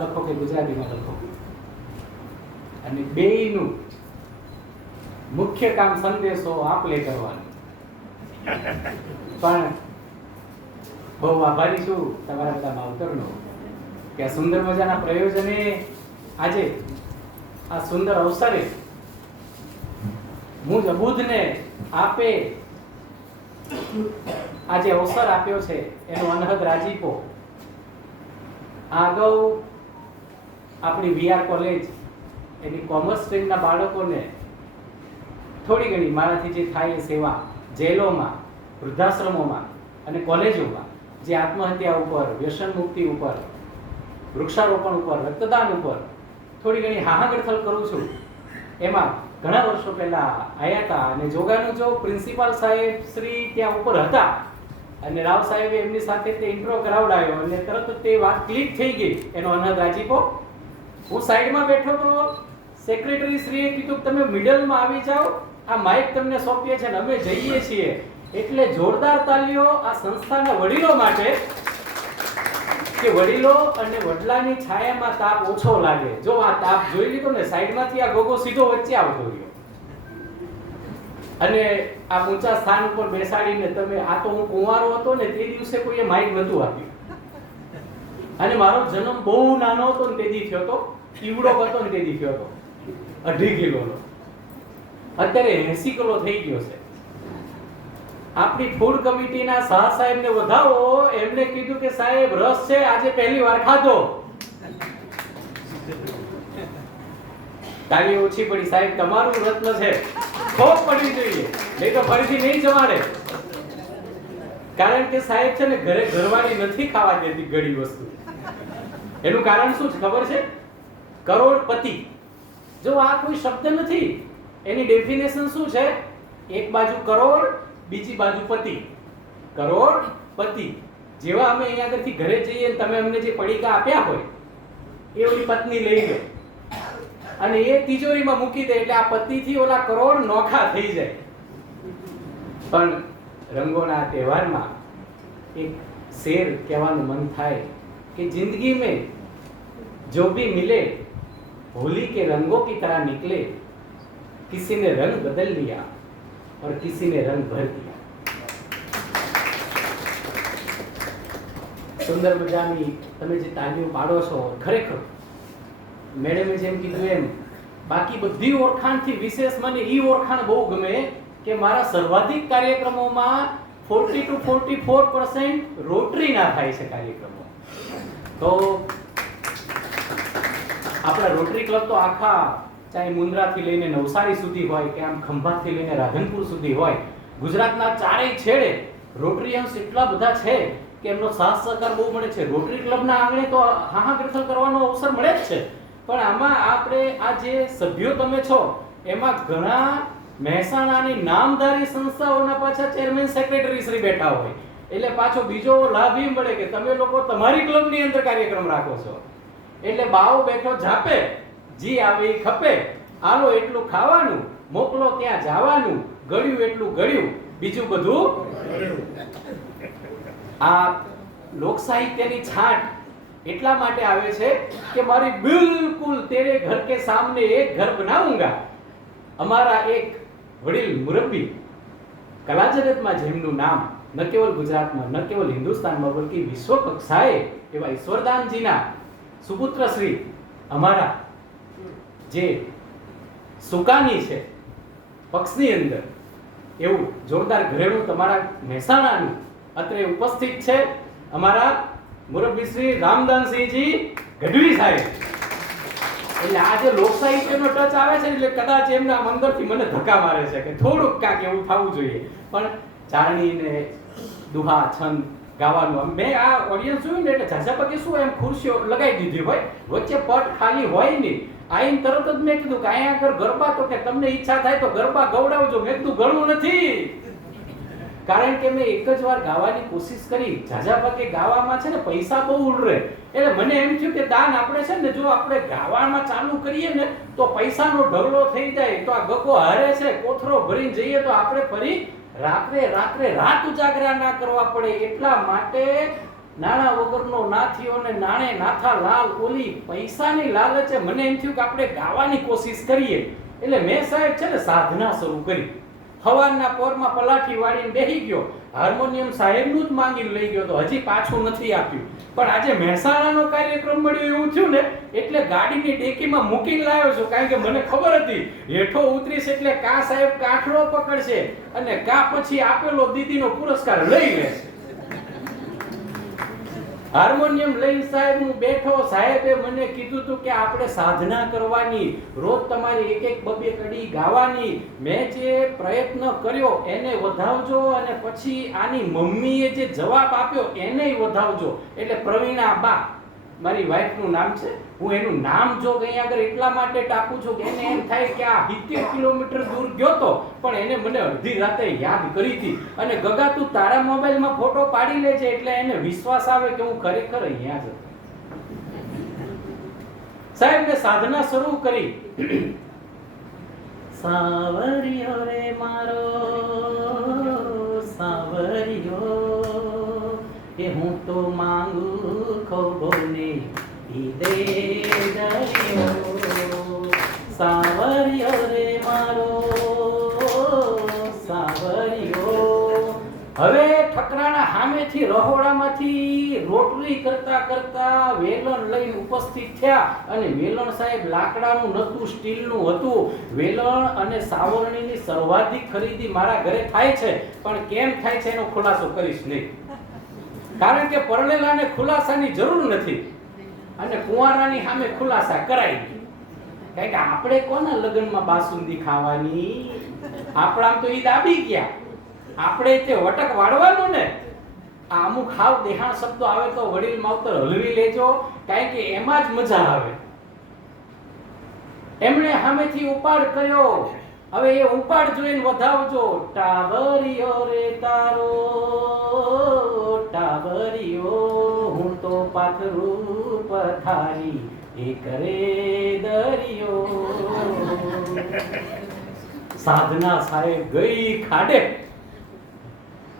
લખો કે ગુજરાતીમાં લખો, અને બેયનું મુખ્ય કામ સંદેશો આપ-લે કરવાનું. પણ બહુ આભારી છું તમારા બધા માવતરનો કે આ સુંદર મજાના પ્રયોજને આજે આ સુંદર અવસરે મુજ અબુધને આપે આજે અવસર આપ્યો છે એનો અનહદ રાજીપો. આગળ આપણી વીઆર કોલેજ એની કોમર્સ સ્ટ્રીમના બાળકોને થોડી ઘણી મારાથી જે થાય એ સેવા જેલોમાં, વૃદ્ધાશ્રમોમાં અને કોલેજોમાં જે આત્મહત્યા ઉપર, વ્યસન મુક્તિ ઉપર, વૃક્ષારોપણ ઉપર, રક્તદાન ઉપર થોડી ઘણી હાહાગડથલ કરું છું. એમાં ઘણા વર્ષો પહેલા આવ્યા હતા અને જોગાનું જો પ્રિન્સિપાલ સાહેબ શ્રી ત્યાં ઉપર હતા અને રાવ સાહેબે એમની સાથે તે ઇન્ટ્રો કરાવડાયો અને તરત તે વાત ક્લિક થઈ ગઈ. એનો અનહદ રાજીપો. હું સાઈડમાં બેઠો તો સેક્રેટરી શ્રીએ કીધું તમે મિડલમાં આવી જાઓ, આ માઇક તમને સોંપીએ છે ને અમે જઈએ છીએ. એટલે જોરદાર તાલીઓ આ સંસ્થાના વડીલો માટે કે વડીલો અને વડલાની છાયામાં તાપ ઓછો લાગે. જો આ તાપ જોઈ લીધો ને સાઈડમાંથી આ ગોગો સીધો વચ્ચે આવતો રહ્યો અને આ ઊંચા સ્થાન ઉપર બેસાડીને તમે આ તો હું કુંવારો હતો ને તે દિવસે કોઈએ માઇક નહોતું આપ્યું અને મારો જન્મ બહુ નાનો હતો ને તે દી થયો હતો, ઈવડો હતો ને તે દી થયો હતો 2.5 કિલોનો. અત્યારે 80 કિલો થઈ ગયો છે. આપણી ફૂડ કમિટીના શાહ સાહેબને વધાવો, એમને કીધું કે સાહેબ રસ છે, આજે પહેલી વાર ખાધો. તાળી ઓછી પડી. સાહેબ તમારું રત્ન છે, ખોપ પડવી જોઈએ, નહીં તો ફરીથી નહીં જમાડે. કારણ કે સાહેબ છે ને ઘરે ઘરવાળી નથી ખાવા દેતી ઘણી વસ્તુ. એનું કારણ શું છે ખબર છે? કરોડપતિ. જો આ કોઈ શબ્દ નથી, એની ડેફિનેશન શું છે? એક બાજુ કરોડ, બીજી બાજુ પતિ. કરોડપતિ. જેવા અમે અહીંયા આગળથી ઘરે જઈએ તમે અમને જે પડીકા આપ્યા હોય એ ઓલી પત્ની લઈ લે અને એ તિજોરીમાં મૂકી દે એટલે આ પતિથી ઓલા કરોડ નોખા થઈ જાય. પણ રંગોના તહેવારમાં એક શેર કહેવાનું મન થાય કે જિંદગી में जो भी मिले होली के रंगों की तरह निकले, किसी ने रंग बदल लिया और किसी ने रंग भर दिया. સુંદર મજાની તમે જે તાલીઓ પાડો છો, ખરેખર મેડમે જેમ કીધું એમ બાકી બધી ઓળખાણથી વિશેષ મને ઈ ઓળખાણ બહુ ગમે કે મારા સર્વાધિક કાર્યક્રમોમાં 40 to 44% રોટરી ના થાય છે કાર્યક્રમો. તો આપણા રોટરી ક્લબ તો આખા ચાહે મુન્દ્રાથી લઈને નવસારી સુધી હોય કે આમ ખંભાતથી લઈને રાધનપુર સુધી હોય, ગુજરાતના ચારેય છેડે રોટરીયન્સ એટલા બધા છે કે એમનો સાથ સહકાર બહુ મળે છે. રોટરી ક્લબના આંગણે તો હાહાગડથલ કરવાનો અવસર મળે જ છે. પણ આમાં આપણે આ જે સભ્યો તમે છો એમાં ઘણા મહેસાણાની નામધારી સંસ્થાઓના પાછા ચેરમેન સેક્રેટરી શ્રી બેઠા હોય એટલે પાછો બીજો લાભ એ મળે કે તમે લોકો તમારી ક્લબની અંદર કાર્યક્રમ રાખો છો એટલે બાવો બેઠો ઝાપે, જી આવે ખપે, આલો એટલું ખાવાનું, મોકલો ત્યાં જવાનું, ગળ્યું એટલું ગળ્યું, બીજું બધું. આ લોક સાહિત્યની છાંટ એટલા માટે આવે છે કે મારી બિલકુલ તેરે ઘર કે સામને એક ઘર બનાऊंगा. અમારા એક વડીલ મુરબ્બી કલા જગતમાં જેમનું નામ ન કેવલ ગુજરાતમાં ન કેવલ હિન્દુસ્તાનમાં બલકે વિશ્વ કક્ષાએ એવા ઈશ્વરદાનજીના સુપુત્ર શ્રી અમારા જે સુકાની છે પક્ષની અંદર, એવું જોરદાર ઘરેણું તમારા મહેસાણાનું અત્રે ઉપસ્થિત છે અમારા મુરબ્બી શ્રી રામદાનસિંહજી ગઢવી સાહેબ. એટલે આ જે લોક સાહિત્યનો ટચ આવે છે એટલે કદાચ એમના અંદરથી મને ધક્કા મારે છે કે થોડુંક કાંક એવું થવું જોઈએ. પણ ચારણીને દુહા છંદ ગાવાનું મેં આ ઓડિયન્સ જોયું ને એટલે ઝાઝા પગે શું એમ ખુરશીઓ લગાવી દીધી હોય, વચ્ચે પટ ખાલી હોય નહીં. આઈને તરત જ મેં કીધું કે અહીંયા આગળ ગરબા તો કે તમને ઈચ્છા થાય તો ગરબા ગવડાવજો. મેં કીધું ગળવું નથી, કારણ કે મેં એક જ વાર ગાવાની કોશિશ કરી. ઝાઝા પગે ગાવામાં છે ને પૈસા બહુ ઉડરે એટલે મને એમ થયું કે દાન આપણે છે ને જો આપણે ગાવામાં ચાલુ કરીએ ને તો પૈસાનો ઢગલો થઈ જાય તો આ ગકો હારે છે કોથરો ભરીને જઈએ તો આપણે ફરી રાત્રે રાત ઉજાગરા ના કરવા પડે. એટલા માટે નાણા વગરનો નાથીઓ ને નાણે નાથા લાલ, ઓલી પૈસાની લાલચે મને એમ થયું કે આપણે ગાવાની કોશિશ કરીએ. એટલે મેં સાહેબ છે ને સાધના શરૂ કરી. હવારના પોરમાં પલાઠી વાળીને બેહી ગયો, હાર્મોનિયમ સાહેબનું જ માંગીને લઈ ગયો તો હજી પાછું નથી આપ્યું. પણ આજે મહેસાણાનો કાર્યક્રમ મળ્યો એવું થયું ને એટલે ગાડીની ડેકીમાં મૂકીને લાવ્યો છું, કારણ કે મને ખબર હતી હેઠો ઉતરીશ એટલે કા સાહેબ કાઠડો પકડશે અને કા પછી આપેલો દીદીનો પુરસ્કાર લઈ લેશે. હાર્મોનિયમ લઈને સાહેબ હું બેઠો. સાહેબે મને કીધું હતું કે આપણે સાધના કરવાની, રોજ તમારી એક એક બબે કડી ગાવાની. મેં જે પ્રયત્ન કર્યો એને વધાવજો અને પછી આની મમ્મીએ જે જવાબ આપ્યો એને વધાવજો. એટલે પ્રવીણા બા મારી વાઈફનું નામ છે, હું એનું નામ જો અહીંયા આગળ એટલા માટે ટાંકું છું કે એને એમ થાય કે આ 70 કિલોમીટર દૂર ગયો તો પણ એને મને અડધી રાતે યાદ કરી હતી. અને ગગા તું તારા મોબાઈલમાં ફોટો પાડી લે છે એટલે એને વિશ્વાસ આવે કે હું ખરેખર અહીંયા જ હતો. સાહેબ મેં સાધના શરૂ કરી. સાવરિયો રે મારો સાવરિયો, એ હું તો માંગુ ખોબોને ઈ દે દરિયો. સાવરિયો રે મારો સાવરિયો. હવે ઠકરાણા સામેથી રહોડામાંથી રોટરી કરતા કરતા વેલણ લઈને ઉપસ્થિત થયા. અને વેલણ સાહેબ લાકડાનું નતું, સ્ટીલનું હતું. વેલણ અને સાવરણીની સર્વાધિક ખરીદી મારા ઘરે થાય છે, પણ કેમ થાય છે એનો ખુલાસો કરીશ નહીં, કારણ કે પરણેલાને ખુલાસાની જરૂર નથી અને કુંવારાની સામે ખુલાસા કરાય. કારણ કે આપણે કોના લગ્નમાં બાસુંદી ખાવાની? આપણા તો ઈ દાબી ગયા, આપણે તે વટક વાળવાનું ને. આ અમુક હાવ દેહાણ શબ્દો આવે તો વડીલ માવતર હલવી લેજો, કારણ કે એમાં જ મજા આવે. એમણે સામેથી ઉપાડ કર્યો. હવે એ ઉપાડ જોઈને વધાવજો. ટાવરિયો રે તારો ટાવરિયો, હું તો પાથરું પથારી એ કરે દરિયો. સાધના સાહેબ ગઈ ખાડે.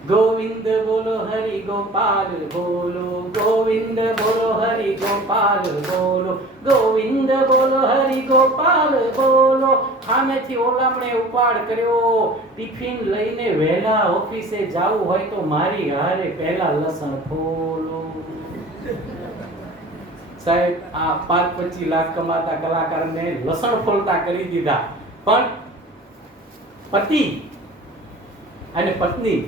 ગોવિંદ બોલો હરિ ગોપાલ બોલો, ગોવિંદ બોલો હરિ ગોપાલ બોલો, ગોવિંદ બોલો હરિ ગોપાલ બોલો. સામેથી ઓલામણે ઉપાડ કર્યો. ટિફિન લઈને વહેલા ઓફિસે જાવું હોય તો મારી હારે પહેલા લસણ ફોલો. સાહેબ આ 5-25 લાખ કમાતા કલાકારને લસણ ફોલતા કરી દીધા. પણ પતિ અને પત્ની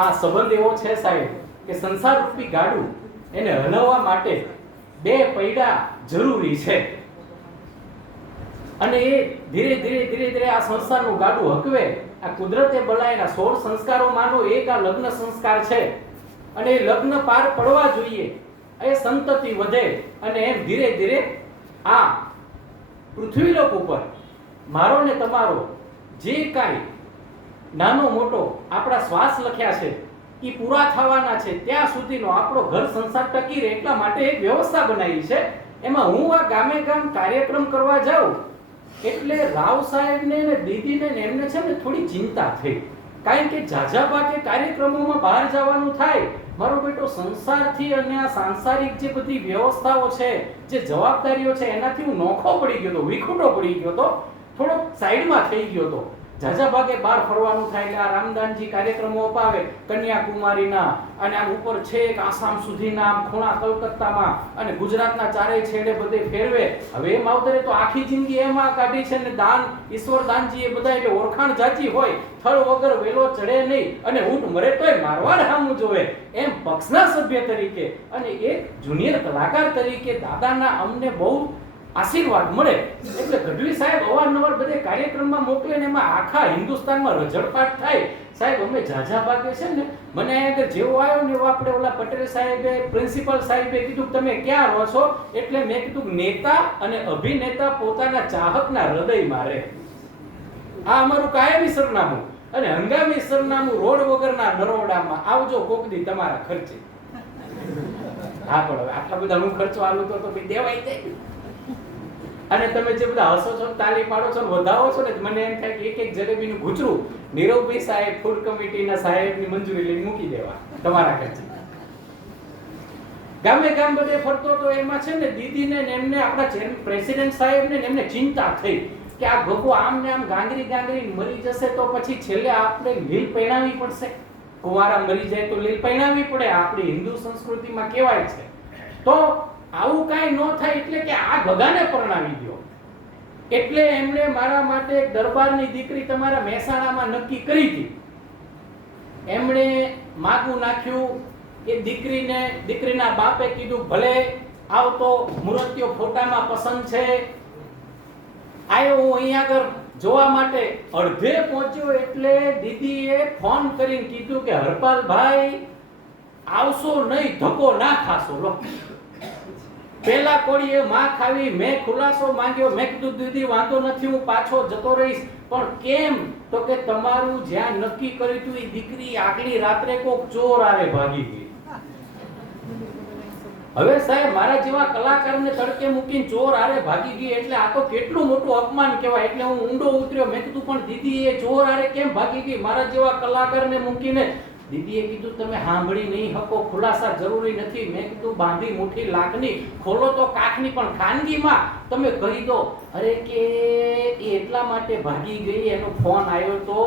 આ સંબંધ એવો છે સાહેબ કે સંસાર રૂપી ગાડું એને હલાવવા માટે 2 પૈડા જરૂરી છે. અને એ ધીરે ધીરે આ સંસારનું ગાડું હકવે. આ કુદરતે બનાવેલા 16 સંસ્કારોમાંનો એક આ લગ્ન સંસ્કાર છે. અને એ લગ્ન પાર પડવા જોઈએ, એ સંતતિ વધે. અને એમ ધીરે ધીરે આ પૃથ્વીલોક ઉપર મારો ને તમારો જે કાંઈ નાનો મોટો આપણા શ્વાસ લખ્યા છે એ પૂરા થવાના છે, ત્યાં સુધીનો આપણો ઘર સંસાર ટકી રહે એટલા માટે એક વ્યવસ્થા બનાવી છે. એમાં હું આ ગામે ગામ કાર્યક્રમ કરવા જાઉં એટલે રાવ સાહેબને ને દીદીને ને એમને છે ને થોડી ચિંતા થઈ, કારણ કે ઝાઝા પાકે કાર્યક્રમોમાં બહાર જવાનું થાય. મારો બેટો સંસારથી અને આ સાંસારિક જે બધી વ્યવસ્થાઓ છે, જે જવાબદારીઓ છે એનાથી હું નોખો પડી ગયો હતો, વિખૂટો પડી ગયો હતો, થોડો સાઈડમાં થઈ ગયો હતો. ઝાઝા ભાગે બહાર ફરવાનું થાય એટલે આ રામદાનજી કાર્યક્રમો અપાવે કન્યાકુમારીના અને આમ ઉપર છેક આસામ સુધીના, આમ ખૂણા કલકત્તામાં અને ગુજરાતના ચારે છેડે બધે ફેરવે. હવે એ માવતરે તો આખી જિંદગી એમાં કાઢી છે ને દાન ઈશ્વર દાનજી એ બધા એટલે ઓળખાણ જાચી હોય, થળ વગર વેલો ચડે નહીં અને ઊંટ મરે તોય મારવાડ હામું જોવે. એમ પક્ષના સભ્ય તરીકે અને એક જુનિયર કલાકાર તરીકે દાદાના અમને બહુ આશીર્વાદ મળે. એટલે ગઢવી સાહેબ અવારનવાર બધે કાર્યક્રમમાં મોકલે ને એમાં આખા હિન્દુસ્તાનમાં રજળપાટ થાય. સાહેબ અમે ઝાઝા ભાગે છે ને મને અહીંયા જેવો આવ્યો ને એવો આપણે ઓલા પટેલ સાહેબે, પ્રિન્સિપલ સાહેબે કીધું તમે ક્યાં રહો છો? એટલે મેં કીધું નેતા અને અભિનેતા પોતાના ચાહકના હૃદયમાં રહે. આ અમારું કાયમી સરનામું અને હંગામી સરનામું રોડ વગરના નરોડામાં. આવજો કોક દી તમારા ખર્ચે. હા પણ હવે આટલા બધા હું ખર્ચો આલું તો ભાઈ દેવાય જાય. અને તમે જે બધા હસો છો, તાલી પાડો છો, વધાવો છો ને, મને એમ થાય કે એક એક જલેબીનું ગુચરું નીરવભાઈ સાહેબ ફૂડ કમિટીના સાહેબની મંજૂરી લઈને મૂકી દેવા તમારા ખર્ચે. ગામે ગામ બધે ફરતો તો એમાં છે ને દીદીને ને એમને આપણા પ્રેસિડેન્ટ સાહેબને ને એમને ચિંતા થઈ કે આ ગગો આમ ને આમ ગાંગરી ગાંગરી મરી જશે તો પછી છેલ્લે આપણે લીલ પૈણાવી પડશે. કુંવારા મરી જાય તો લીલ પૈણાવી પડે, આપણી હિન્દુ સંસ્કૃતિમાં કહેવાય છે. તો આવું કાંઈ ન થાય એટલે કે આ ગગાને પરણાવી દો. એટલે એમણે મારા માટે એક દરબારની દીકરી તમારા મહેસાણામાં નક્કી કરી હતી. એમણે માગું નાખ્યું કે દીકરીના બાપે કીધું ભલે આવતો મૂર્તિઓ ફોટામાં પસંદ છે. આયો હું અહીંયા આગળ જોવા માટે અડધે પહોંચ્યો એટલે દીદીએ ફોન કરીને કીધું કે હરપાલભાઈ આવશો નહીં, ધક્કો ના ખાશો. લો પેલા કોડીએ માં ખાવી, મેં ખુલાસો માંગ્યો. મેં કીધું દીદી વાંધો નથી, હું પાછો જતો રહીશ. પણ કેમ? તો કે તમારું જ્યાં નક્કી કર્યું હતું એ દીકરી આગલી રાત્રે કોક ચોર આવે ભાગી ગઈ. હવે સાહેબ મારા જેવા કલાકારને તડકે મૂકીને ચોર આરે ભાગી ગઈ એટલે આ તો કેટલું મોટું અપમાન કહેવાય. એટલે હું ઊંડો ઉતર્યો. મેં કીધું પણ દીદી એ ચોર આરે કેમ ભાગી ગઈ મારા જેવા કલાકારને મૂકીને? દીદીએ કીધું તમે સાંભળી નહીં શકો, ખુલાસા જરૂરી નથી. મેં કીધું બાંધી મુઠ્ઠી લાખની ખોલો તો કાખની, પણ ખાનગીમાં તમે કહી દો. અરે કે એ એટલા માટે ભાગી ગઈ, એનો ફોન આવ્યો તો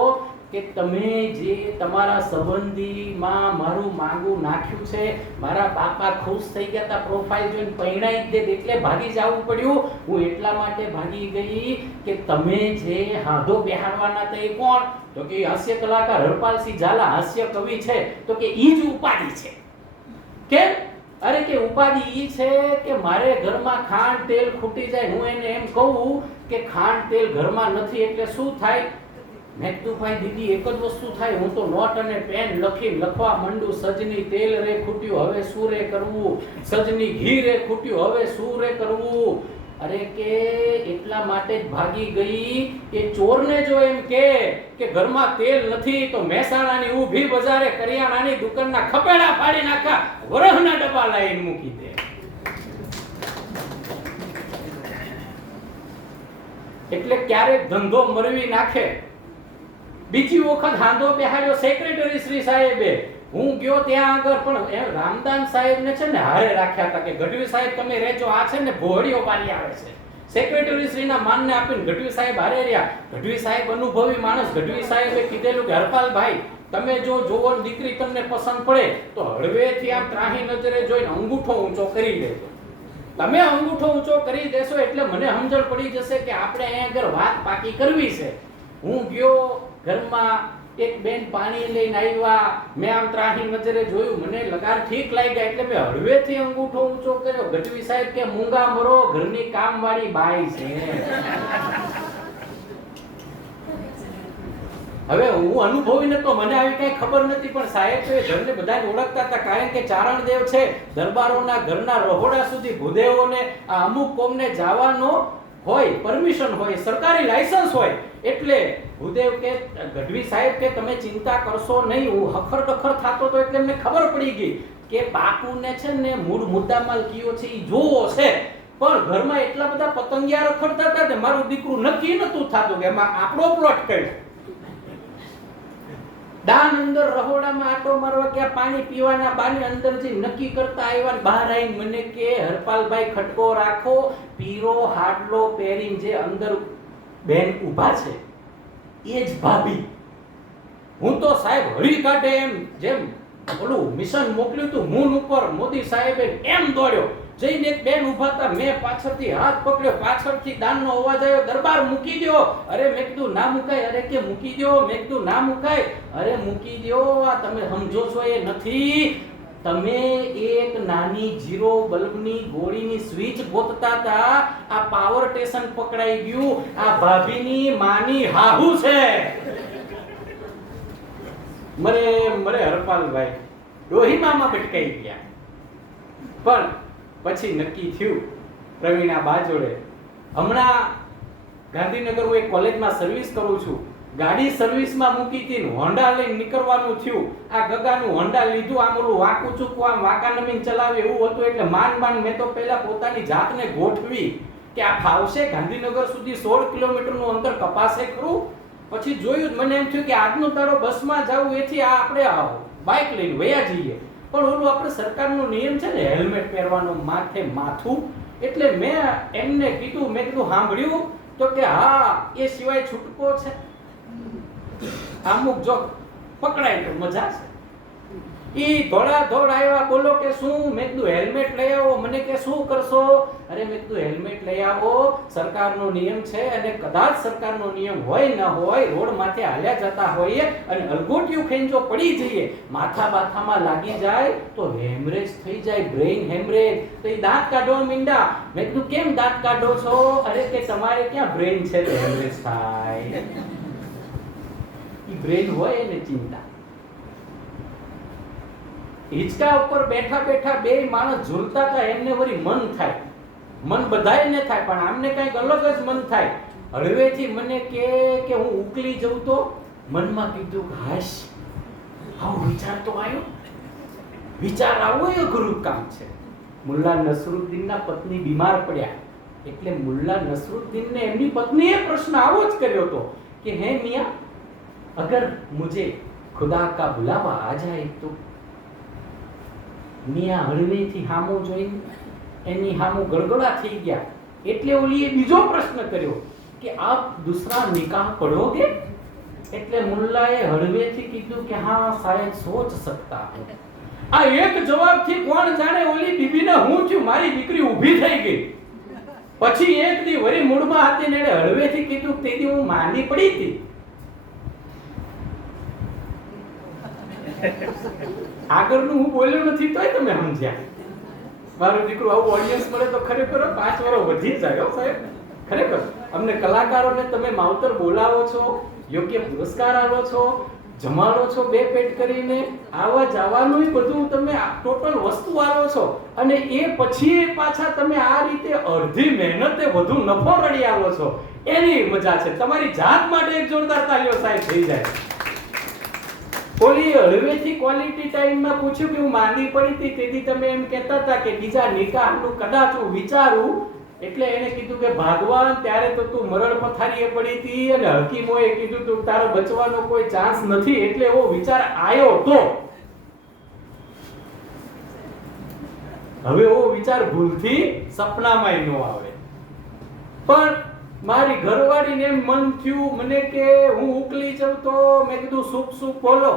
કે તમે જે તમારા સંબંધીમાં મારું માંગું નાખ્યું છે, મારા બાપા ખુશ થઈ ગયા હતા, પ્રોફાઇલ જોઈને પૈણાઈ દે એટલે ભાગી જવું પડ્યું. હું એટલા માટે ભાગી ગઈ કે તમે જે હાધો બેહાડવાના હતા એ કોણ? તો કે હાસ્ય કલાકાર હરપાલસિંહ ઝાલા હાસ્ય કવિ છે. તો કે ઈ જ ઉપાધિ છે. કેમ? અરે કે ઉપાધિ ઈ છે કે મારે ઘરમાં ખાંડ તેલ ખૂટી જાય, હું એને એમ કહું કે ખાંડ તેલ ઘરમાં નથી એટલે શું થાય? મેં કીધું ભાઈ દીદી એક જ વસ્તુ થાય, હું તો નોટ અને પેન લખવા માંડું. સજની તેલ રે ખૂટ્યું હવે શું રે કરવું, સજની ઘી રે ખૂટ્યું હવે શું રે કરવું. અરે કે એટલા માટે જ ભાગી ગઈ કે ચોરને જો એમ કે ઘરમાં તેલ નથી તો મહેસાણાની ઊભી બજારે કરિયાણાની દુકાનના ખપેડા ફાડી નાખા, વરહના ડબ્બા લાવીને મૂકી દે. એટલે ક્યારેક ધંધો મરવી નાખે. બીજી વખત હાંધો બેહાડ્યો સેક્રેટરી શ્રી સાહેબે. હું ગયો ત્યાં આગળ, પણ રામદાન સાહેબને છે ને હારે રાખ્યા હતા કે ગઢવી સાહેબ તમે રહેજો, આ છે ને ભોળીઓ પાલી આવે છે. સેક્રેટરી શ્રીના માનને આપીને ગઢવી સાહેબ હારે રહ્યા. ગઢવી સાહેબ અનુભવી માણસ. ગઢવી સાહેબે કીધેલું કે હરપાલભાઈ તમે જો જોવો દીકરી તમને પસંદ પડે તો હળવેથી આમ ત્રાહી નજરે જોઈને અંગૂઠો ઊંચો કરી દેજો. તમે અંગૂઠો ઊંચો કરી દેશો એટલે મને સમજણ પડી જશે કે આપણે અહીંયા આગળ વાત પાકી કરવી છે. હું ગયો ઘરમાં, એક બેન પાણી લઈને આવ્યા. મેં આમ ત્રાહી નજરે જોયું, મને લગાર ઠીક લાગ્યા એટલે મેં હળવેથી અંગૂઠો ઊંચો કર્યો. ગઢવી સાહેબ કે મૂંગા મરો, ઘરની કામવાળી બાઈ છે. હવે હું અનુભવી નતો, મને આવી કઈ ખબર નથી, પણ સાહેબ તો એ ઘરને બધાને ઓળખતા હતા. કારણ કે ચારણદેવ છે, દરબારોના ઘરના રહોડા સુધી ભૂદેવોને આ અમુક કોમને જવાનો હોય, પરમિશન હોય, સરકારી લાયસન્સ હોય. એટલે ભૂદેવ કે ગઢવી સાહેબ કે તમે ચિંતા કરશો નહીં. હું હખર ડખર થતો તો એટલે મને ખબર પડી ગઈ કે બાપુને છે ને મૂળ મુદ્દામાલ કયો છે એ જોવો છે. પણ ઘરમાં એટલા બધા પતંગિયા રખડતા હતા ને મારું દીકરું નક્કી નતું થતું કે એમાં આપણો પ્લોટ કર્યો. દાન અંદર રહોડામાં આટો મારવા ગયા, પાણી પીવાના બાને અંદરથી નક્કી કરતા આવ્યા. બહાર આવીને મને કે હરપાલભાઈ ખટકો રાખો, પીરો હાડલો પહેરીને જે અંદર બેન ઊભા છે એ જ ભાભી. હું તો સાહેબ હરી કાઢે એમ જેમ ઓલું મિશન મોકલ્યું હતું મૂન ઉપર મોદી સાહેબે એમ દોડ્યો જઈને એક બેન ઊભા હતા. મેં પાછળથી હાથ પકડ્યો, પાછળથી દાનનો અવાજ આવ્યો, દરબાર મૂકી દો. અરે મેં કીધું ના મુકાય. અરે કે મૂકી દો. મેં કીધું ના મુકાય. અરે મૂકી દો, આ તમે સમજો છો એ નથી. તમે એક નાની 0 બલ્બની ગોળીની સ્વિચ ગોતતા હતા, આ પાવર સ્ટેશન પકડાઈ ગયું. આ ભાભીની માની હાહુ છે. મરે હરપાલભાઈ ડોહીમામાં ભટકાઈ ગયા. પણ પછી નક્કી થયું પ્રવીણા બા જોડે. હમણાં ગાંધીનગર હું એક કોલેજમાં સર્વિસ કરું છું. ગાડી સર્વિસમાં મૂકી હતી, હોન્ડા લઈને નીકળવાનું થયું. આ ગગાનું હોન્ડા લીધું, આમ ઓલું વાકું ચૂકવું આમ વાકા નમીને ચલાવે એવું હતું. એટલે માંડ મેં તો પહેલા પોતાની જાતને ગોઠવી કે આ ફાવશે. ગાંધીનગર સુધી 16 કિલોમીટરનું અંતર કપાસે ખરું. પછી જોયું, મને એમ થયું કે આજનો તારો બસમાં જાવું એથી આ આપણે બાઇક લઈને વયા જઈએ. પણ ઓલું આપણે સરકારનો નિયમ છે ને હેલ્મેટ પહેરવાનો, માથે માથું, એટલે મેં એમને કીધું, મેં કીધું સાંભળ્યું તો કે હા એ સિવાય છૂટકો છે. અમુક જો પકડાય તો મજા છે. ઈ થોડા આવ્યા, બોલો કે શું? મેં કીધું હેલ્મેટ લઈ આવો. મને કે શું કરશો? અરે મેં કીધું હેલ્મેટ લઈ આવો, સરકારનો નિયમ છે, અને કદાચ સરકારનો નિયમ હોય ન હોય, રોડ માથે હાલ્યા જતા હોઈએ અને અલગોટિયું ખેંચો પડી જઈએ, માથા બાથામાં લાગી જાય તો હેમરેજ થઈ જાય, બ્રેઇન હેમરેજ. તો એ દાંત કાઢવા મીંડા. મેં કીધું કેમ દાંત કાઢો છો? અરે કે તમારે ક્યાં બ્રેઇન છે તો હેમરેજ થાય. ઈ બ્રેઇન હોય એને ચિંતા. હિંચકા ઉપર બેઠા બેઠા બે માણસ ઝૂલતા હતા, એમને વળી મન થાય, મન બધાયને થાય, પણ આમને કંઈક અલગ જ મન થાય. હળવેથી મને કે હું ઉકલી જઉં તો મનમાં કીધું કે હાશ, આવો વિચાર તો આવ્યો. વિચાર આવો એ અઘરું કામ છે. મુલ્લા નસરુદ્દીનના પત્ની બીમાર પડ્યા, એટલે મુલ્લા નસરુદ્દીનને એમની પત્નીએ પ્રશ્ન આવો જ કર્યો હતો કે હે મિયા, અગર મુझे ખુદા કા બુલાવા આ જાય તો? મિયા હળવેથી હામો જોઈને એની હામો ગળગળા થઈ ગયા. એટલે ઓલીએ બીજો પ્રશ્ન કર્યો કે આપ દૂસરા નિકાહ પઢોગે? એટલે મુલ્લાએ હળવેથી કીધું કે હા શાયદ સોચ સકતા હું. આ એક જવાબથી કોણ જાણે ઓલી બીબીને હું થયું, મારી દીકરી ઊભી થઈ ગઈ. પછી એક દી વળી મૂળમાં હતી ને એને હળવેથી કીધું, તેથી હું માંદી પડી હતી. આગળનું હું બોલ્યો નથી તોય તમે સમજ્યા. મારું દીકરું આવું ઓડિયન્સ મળે તો ખરેખર 5 વર્ષ વધી જાય સાહેબ. ખરેખર અમને કલાકારોને તમે માવતર બોલાવો છો, યોગ્ય પુરસ્કાર આપો છો, જમાડો છો બે પેટ કરીને, આવા જવાનું બધું તમે ટોટલ વસ્તુ આપો છો, અને એ પછી પાછા તમે આ રીતે અડધી મહેનતે વધુ નફો રડી આવો છો, એની મજા છે. તમારી જાત માટે એક જોરદાર તાળીઓ સાહેબ થઈ જાય. ઓલી હળવેથી ક્વોલિટી ટાઈમમાં પૂછ્યું કે હું માંદી પડી હતી, તેથી તમે એમ કહેતા હતા કે બીજા નિકાહનું કદાચ હું વિચારું. એટલે એને કીધું કે ભગવાન, ત્યારે તો તું મરણ પથારીએ પડી હતી અને હકીમોએ કીધું તું તારો બચવાનો કોઈ ચાન્સ નથી, એટલે એવો વિચાર આવ્યો તો. હવે એવો વિચાર ભૂલથી સપનામાંય ન આવે. પણ મારી ઘરવાળીને મન થયું, મને કે હું ઉકલી જાઉં તો મેં કીધું સુપ સુપ બોલો.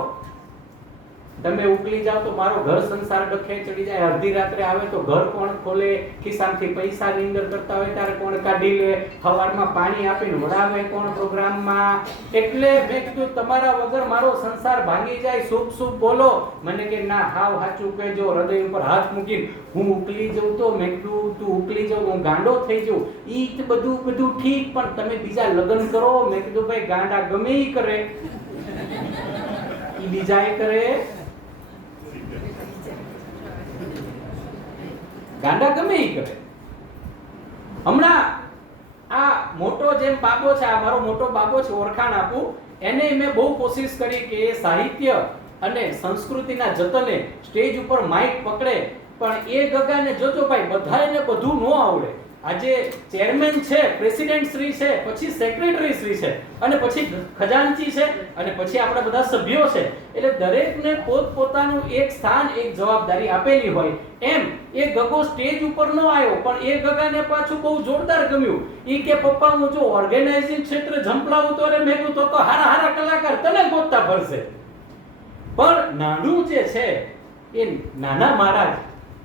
તમે ઉકલી જાવ તો મારો ઘર સંસાર ડખે ચડી જાય. અડધી રાત્રે આવે તો ઘર કોણ ખોલે? ખિસ્સામાંથી પૈસા નીંદર કરતા હોય ત્યારે કોણ કાઢી લે? સવારમાં પાણી આપીને વડાવે કોણ પ્રોગ્રામમાં? એટલે મેં કીધું તમારા વગર મારો સંસાર ભાંગી જાય, સુપ સુપ બોલો. મને કે ના, હાવ સાચું કહેજો, હૃદય ઉપર હાથ મૂકીને હું ઉકલી જાઉં તો. મેં કીધું તું ઉકલી જાઉં, હું ગાંડો થઈ જાઉં, ઈ બધું ઠીક, પણ તમે બીજા લગ્ન કરો. મેં કીધું ભાઈ ગાંડા ગમે ઈ કરે, ઈ બીજા એ કરે, ગાંડા ગમે ઈ કરે. હમણાં આ મોટો જેમ બાબો છે, આ મારો મોટો બાબો છે, ઓળખાણ આપું એને, મેં બહુ કોશિશ કરી કે એ સાહિત્ય અને સંસ્કૃતિના જતને સ્ટેજ ઉપર માઇક પકડે, પણ એ ગગાને જોજો ભાઈ, બધાને બધું ન આવડે. આજે ચેરમેન છે, પ્રેસિડેન્ટ શ્રી છે, પછી સેક્રેટરી શ્રી છે, અને પછી ખજાનચી છે, અને પછી આપણે બધા સભ્યો છે. એટલે દરેકને પોતપોતાનું એક સ્થાન, એક જવાબદારી આપેલી હોય. એમ એ ગગો સ્ટેજ ઉપર ન આવ્યો, પણ એ ગગાને પાછું બહુ જોરદાર ગમ્યું. ઈ કે પપ્પા હું જો ઓર્ગેનાઇઝિંગ ક્ષેત્રે ઝંપલાવું તો રે, મેં કીધું તો હારા કલાકાર તને ગોતતા ફરશે. પણ નાનું જે છે એ નાના મહારાજ,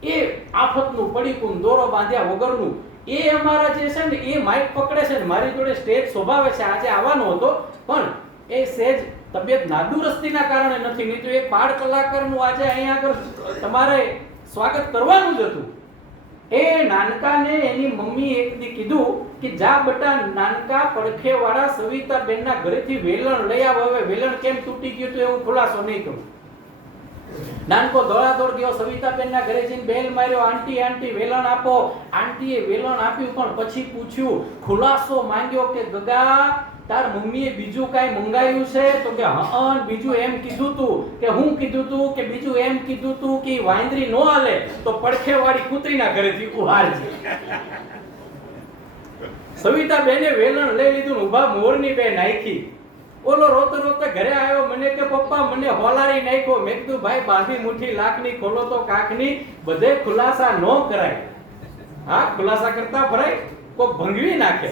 એ આફતનું પડીકું દોરો બાંધ્યા વગરનું, એ અમારા જે છે ને એ માઇક પકડે છે ને મારી જોડે સ્ટેજ શોભાવે છે. આજે આવવાનો હતો પણ એ સહેજ તબિયત નાદુરસ્તીના કારણે નથી, નહીં તો એક બાળ કલાકારનું આજે અહીંયા આગળ તમારે સ્વાગત કરવાનું જ હતું. એ નાનકાને એની મમ્મી એક દી કીધું કે જા બટા, નાનકા પડખે વાળા સવિતાબેનના ઘરેથી વેલણ લઈ આવ. હવે વેલણ કેમ તૂટી ગયું તો એવું ખુલાસો નહીં કરું. નાનકો દોડાદોડ ગયો, સવિતાબેનના ઘરે જઈને બેલ માર્યો, આંટી આંટી વેલણ આપો. આંટીએ વેલણ આપ્યું, પણ પછી પૂછ્યું, ખુલાસો માંગ્યો કે ગગા તાર મમ્મીએ બીજું કાઈ મંગાવ્યું છે? તો કે હા, બીજું એમ કીધું તું. કે હું કીધું તું? કે બીજું એમ કીધું તું કે વાંદરી નો હાલે તો પડખે વાળી કૂતરીના ઘરેથી ઉહારજે. સવિતાબેને વેલણ લઈ લીધું, ઊભા મોરની બે નાખી. ઓલો રોતો રોતો ઘરે આવ્યો, મને કે પપ્પા મને હોલારી નાખ્યો. મેં કીધું ભાઈ બાંધી મુઠ્ઠી લાખની ખોલો તો કાખની, બધે ખુલાસા ન કરાય. હા, ખુલાસા કરતા ભરાય, કોઈ ભંગવી નાખે.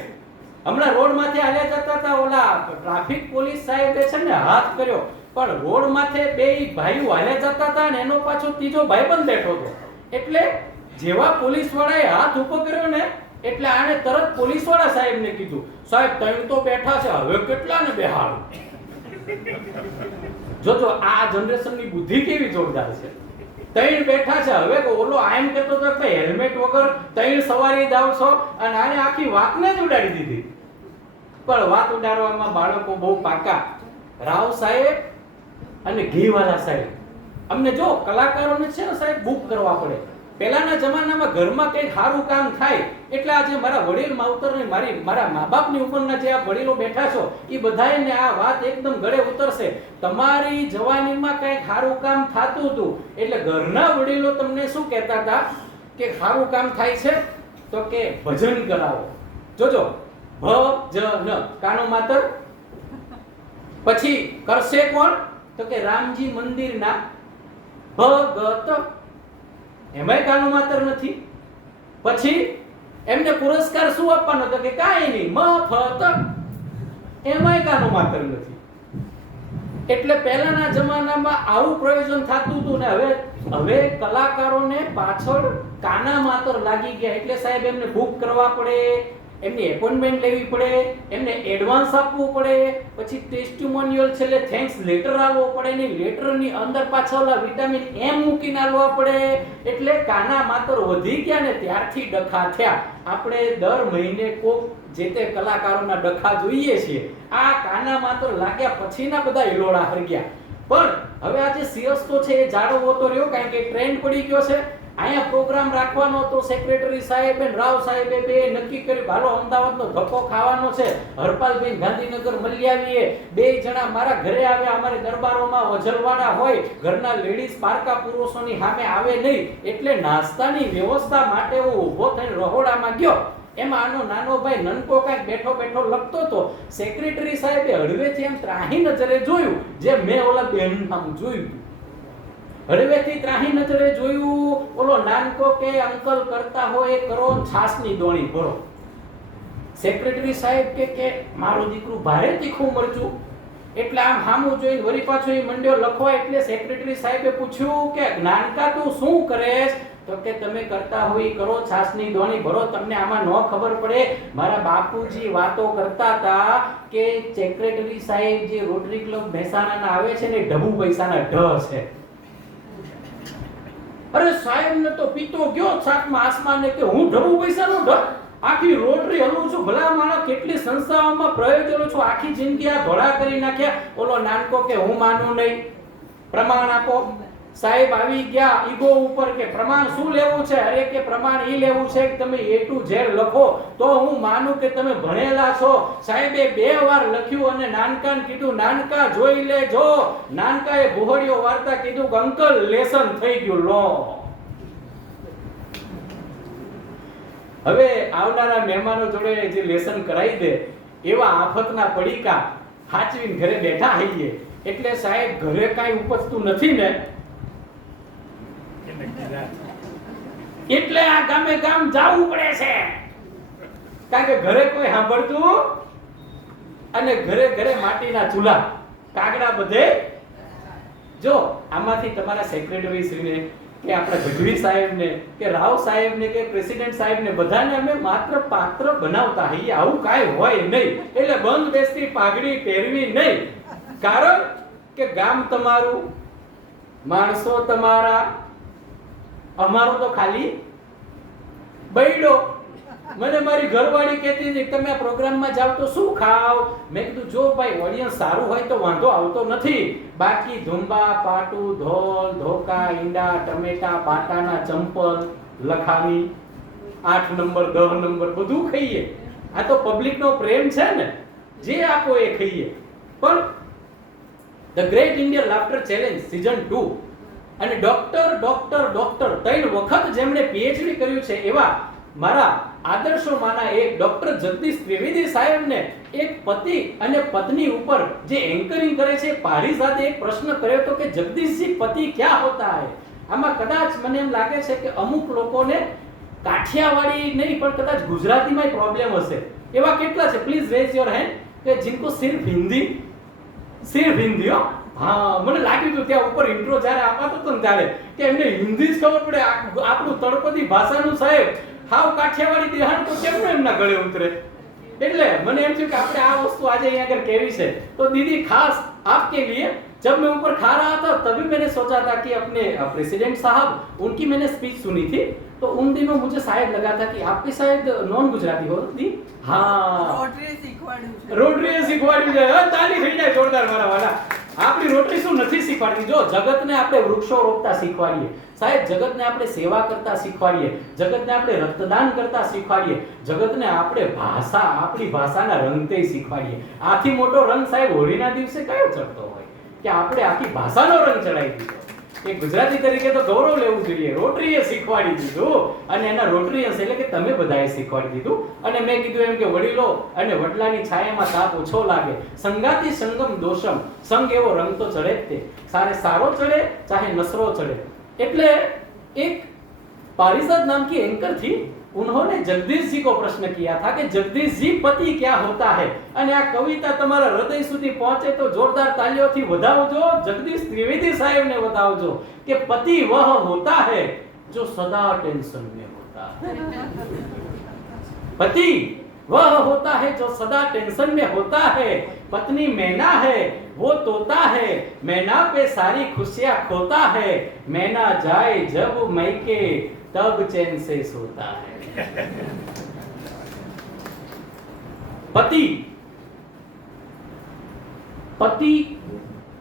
હમણાં રોડ માંથી હાલ્યા જતા હતા, ઓલા ટ્રાફિક પોલીસ સાહેબે છે ને હાથ કર્યો, પણ રોડ માથે બે ભાઈઓ હાલ્યા જતા હતા ને એનો પાછો ત્રીજો ભાઈબંધ બેઠો હતો. એટલે જેવા પોલીસ વાળાએ હાથ ઉભો કર્યો ને એટલે આણે તરત પોલીસ વાળા સાહેબને કીધું, સાહેબ ત્રણ તો બેઠા છે, હવે કેટલા ને બેહાડું. જોજો આ જનરેશનની બુદ્ધિ કેવી જોરદાર છે. ત્રણ બેઠા છે, હવે ઓલો આમ કહેતો હતો કે હેલ્મેટ વગર ત્રણ સવારી જાવ છો, અને આને આખી વાતને જ ઉડાડી દીધી. પણ વાત ઉડાડવામાં બાળકો બહુ પાકા. રાવ સાહેબ અને ઘીવાલા સાહેબ, અમને જો કલાકારોને છે ને સાહેબ બુક કરવા પડે. પહેલાના જમાનામાં ઘરમાં કંઈક સારું કામ થાય એટલે આજે મારા વડીલ માવતર ને મારા મા બાપની ઉપરના જે આ વડીલો બેઠા છો એ બધાને આ વાત એકદમ ગળે ઉતરશે. તમારી જવાનીમાં કંઈક સારું કામ થતું હતું એટલે ઘરના વડીલો તમને શું કહેતા હતા કે સારું કામ થાય છે તો કે ભજન કરાવો. જોજો ભજન કાનો માતર, પછી કરશે કોણ તો કે રામજી મંદિરના ભગત, એમાંય કાનો માતર નથી. પછી એમને પુરસ્કાર શું આપવાનો તો કે કાંઈ નહીં મફત, એમાંય કાનો માતર નથી. એટલે પહેલાના જમાનામાં આવું પ્રયોજન થતું હતું ને હવે કલાકારોને પાછળ કાના માતર લાગી ગયા. એટલે સાહેબ એમને બુક કરવા પડે, એમની એપોઇન્ટમેન્ટ લેવી પડે, એમને એડવાન્સ આપવું પડે, પછી ટેસ્ટિમોનિયલ છેલ્લે થેન્ક્સ લેટર આપવો પડે ને લેટરની અંદર પાછળ વિટામિન એમ મૂકીને આપવા પડે. એટલે કાના માતર વધી ગયા ને ત્યારથી ડખા થયા. આપણે દર મહિને કોક જે તે કલાકારોના ડખા જોઈએ છીએ. આ કાના માતર લાગ્યા પછીના બધા હિલોડા હરગ્યા. પણ હવે આજે સિયસ તો છે એ જાળવવો તો રહ્યો, કારણ કે ટ્રેન્ડ પડી ગયો છે. અહીંયા પ્રોગ્રામ રાખવાનો તો સેક્રેટરી સાહેબ અને રાવ સાહેબે બે નક્કી કર્યું હાલો અમદાવાદનો ધક્કો ખાવાનો છે. હરપાલભાઈ ગાંધીનગર મળી આવીએ, બે જણા મારા ઘરે આવ્યા. અમારી દરબારોમાં વજલવાડા હોય, ઘરના લેડીઝ પારકા પુરુષોની સામે આવે નહીં. એટલે નાસ્તાની વ્યવસ્થા માટે હું ઊભો થઈને રહોડામાં ગયો. એમાં આનો નાનો ભાઈ નનકો કાંઈક બેઠો બેઠો લખતો હતો. સેક્રેટરી સાહેબે હળવેથી એમ ત્રાહી નજરે જોયું, જે મેં ઓલા બેન નામ જોયું. હળવેથી ત્રાહી નજરે જોયું. ઓલો નાનકો કે અંકલ કરતા હોય એ કરો, છાસની દોણી ભરો. સેક્રેટરી સાહેબ કે મારું દીકરું ભારે તીખું મરચું. એટલે આમ સામું જોઈને વળી પાછો એ મંડ્યો લખવા. એટલે સેક્રેટરી સાહેબે પૂછ્યું કે નાનકા તું શું કરેશ? તો કે તમે કરતા હોય કરો, છાસની દોણી ભરો. તમને આમાં ન ખબર પડે, મારા બાપુજી વાતો કરતા હતા કે સેક્રેટરી સાહેબ જે રોટરી ક્લબ મહેસાણાના આવે છે ને ઢબુ પૈસાના ઢ છે. અરે સાહેબ ને તો પીતો ગયો છાકમાં આસમાને કે હું ઢબુ પૈસાનો ઢ, આખી રોટરી હલું છું. ભલા માણસ કેટલી સંસ્થાઓમાં પ્રયોજનો છું, આખી જિંદગી આ ધોળા કરી નાખ્યા. ઓલો નાનકો કે હું માનું નહીં, પ્રમાણ આપો. સાહેબ આવી ગયા ઈગો ઉપર કે પ્રમાણ શું લેવું છે? અરે કે પ્રમાણ ઈ લેવું છે કે તમે A to Z લખો તો હું માનું કે તમે ભણેલા છો. સાહેબે 2 વાર લખ્યું અને નાનકાને કીધું નાનકા જોઈ લેજો. નાનકાએ ભોહડીઓ વાર્તા કીધું કે અંકલ લેસન થઈ ગયું લો. હવે આવનારા મહેમાનો જોડે જે લેસન કરાવી દે એવા આફતના પડીકા હાચવીને ઘરે બેઠા હઈએ. એટલે સાહેબ ઘરે કાંઈ ઉપજતું નથી ને એટલે આ ગામે ગામ જાવું પડે છે, કારણ કે ઘરે કોઈ સાંભળતું અને ઘરે ઘરે માટીના ચૂલા કાગડા બધે. જો આમાંથી તમારા સેક્રેટરી શ્રીને કે આપણા ગઢવી સાહેબને કે રાવ સાહેબને કે પ્રેસિડેન્ટ સાહેબને બધાને અમે માત્ર પાત્ર બનાવતા હઈએ. આવું કાંઈ હોય નહીં. એટલે બંધ બેસતી પાઘડી પહેરવી નહીં. કારણ કે ગામ તમારું, માણસો તમારા, અમારો તો ખાલી બૈડો. મને મારી ઘરવાળી કહેતી હતી તમે આ પ્રોગ્રામમાં જાવ તો શું ખાવ? મેં કીધું જો ભાઈ ઓડિયન્સ સારું હોય તો વાંધો આવતો નથી, બાકી ધુંબા પાટું ધોલ ધોકા ઈંડા ટમેટા પાટાના ચંપલ લખાણી 8 નંબર 10 નંબર બધું ખાઈએ. આ તો પબ્લિકનો પ્રેમ છે ને, જે આપો એ ખાઈએ. પણ the great Indian laughter challenge season 2 અને ડોક્ટર 3 વખત જેમણે PhD કર્યું છે એવા મારા આદર્શોમાંના એક ડોક્ટર જગદીશ ત્રિવેદી સાહેબને એક પતિ અને પત્ની ઉપર જે એન્કરિંગ કરે છે પારીજાદે એક પ્રશ્ન કર્યો હતો કે જગદીશજી પતિ ક્યાં હોતા હૈ. આમાં કદાચ મને એમ લાગે છે કે અમુક લોકોને કાઠિયાવાડી નહીં પણ કદાચ ગુજરાતીમાં પ્રોબ્લેમ હશે. એવા કેટલા છે? પ્લીઝ રેઝ યોર હેન્ડ કે જિनको સિર્ફ હિન્દી હો. હા, મને લાગ્યું હતું ત્યાં ઉપર ઇન્ટ્રો જ્યારે આપાતો હતો ને ત્યારે કે એમને હિન્દી જ ખબર પડે. આપણું તળપદી ભાષાનું સાહેબ હાવ કાઠિયાવાડી દેહાણ તો કેમ એમના ગળે ઉતરે. એટલે મને એમ થયું કે આપણે આ વસ્તુ આજે અહીંયા આગળ કેવી છે. તો દીદી ખાસ आपके लिए जब मैं ऊपर खा रहा था तभी मैंने सोचा था कि अपने प्रेसिडेंट साहब उनकी मैंने स्पीच सुनी थी तो उन दिनों मुझे शायद लगा था कि आपकी शायद नॉन गुजराती होती. हाँ, રોટરી શીખવાડ્યું છે. તાલી થઈ જાય જોરદાર મારા વાલા. આપણી રોટરી શું નથી શીખવાડતી? જો જગતને આપણે વૃક્ષો રોપતા શીખવાડીએ, સાહેબ જગતને આપણે સેવા કરતા શીખવાડીએ, જગતને આપણે રક્તદાન કરતા શીખવાડીએ, જગતને આપણે ભાષા આપણી ભાષાના રંગતે શીખવાડીએ. આથી મોટો રંગ સાહેબ હોળીના દિવસે કયો ચડતો હોય કે આપણે આખી ભાષાનો રંગ ચડાવી દીધો. એ ગુજરાતી તરીકે તો ગૌરવ લેવું જોઈએ. રોટરીએ શીખવાડી દીધું અને એના રોટરીયન્સ એટલે કે તમે બધાએ શીખવાડી દીધું. અને મેં કીધું એમ કે વડીલો અને વડલાની છાયામાં તાપ ઓછો લાગે, સંગાતી સંગમ દોષમ. સંગ એવો રંગ તો ચડે જ તે, સારે સારો ચડે ચાહે નસરો ચડે. એટલે એક पारिजाद नाम की एंकर थी, उन्होंने जगदीश जी को प्रश्न किया था कि जगदीश जी पति क्या होता है. અને આ કવિતા તમારા હૃદય સુધી પહોંચે તો જોરદાર તાલીઓથી વધાવજો. જગદીશ ત્રિવેદી સાહેબને વધાવજો કે પતિ વહ હોતા है जो सदा टेंशन में होता है. पति वह होता है जो सदा टेंशन में होता है. पत्नी मैना है वो तोता है, मैना पे सारी खुशियां खोता है. मैना जाए जब मैके तब चैन से सोता है. પતિ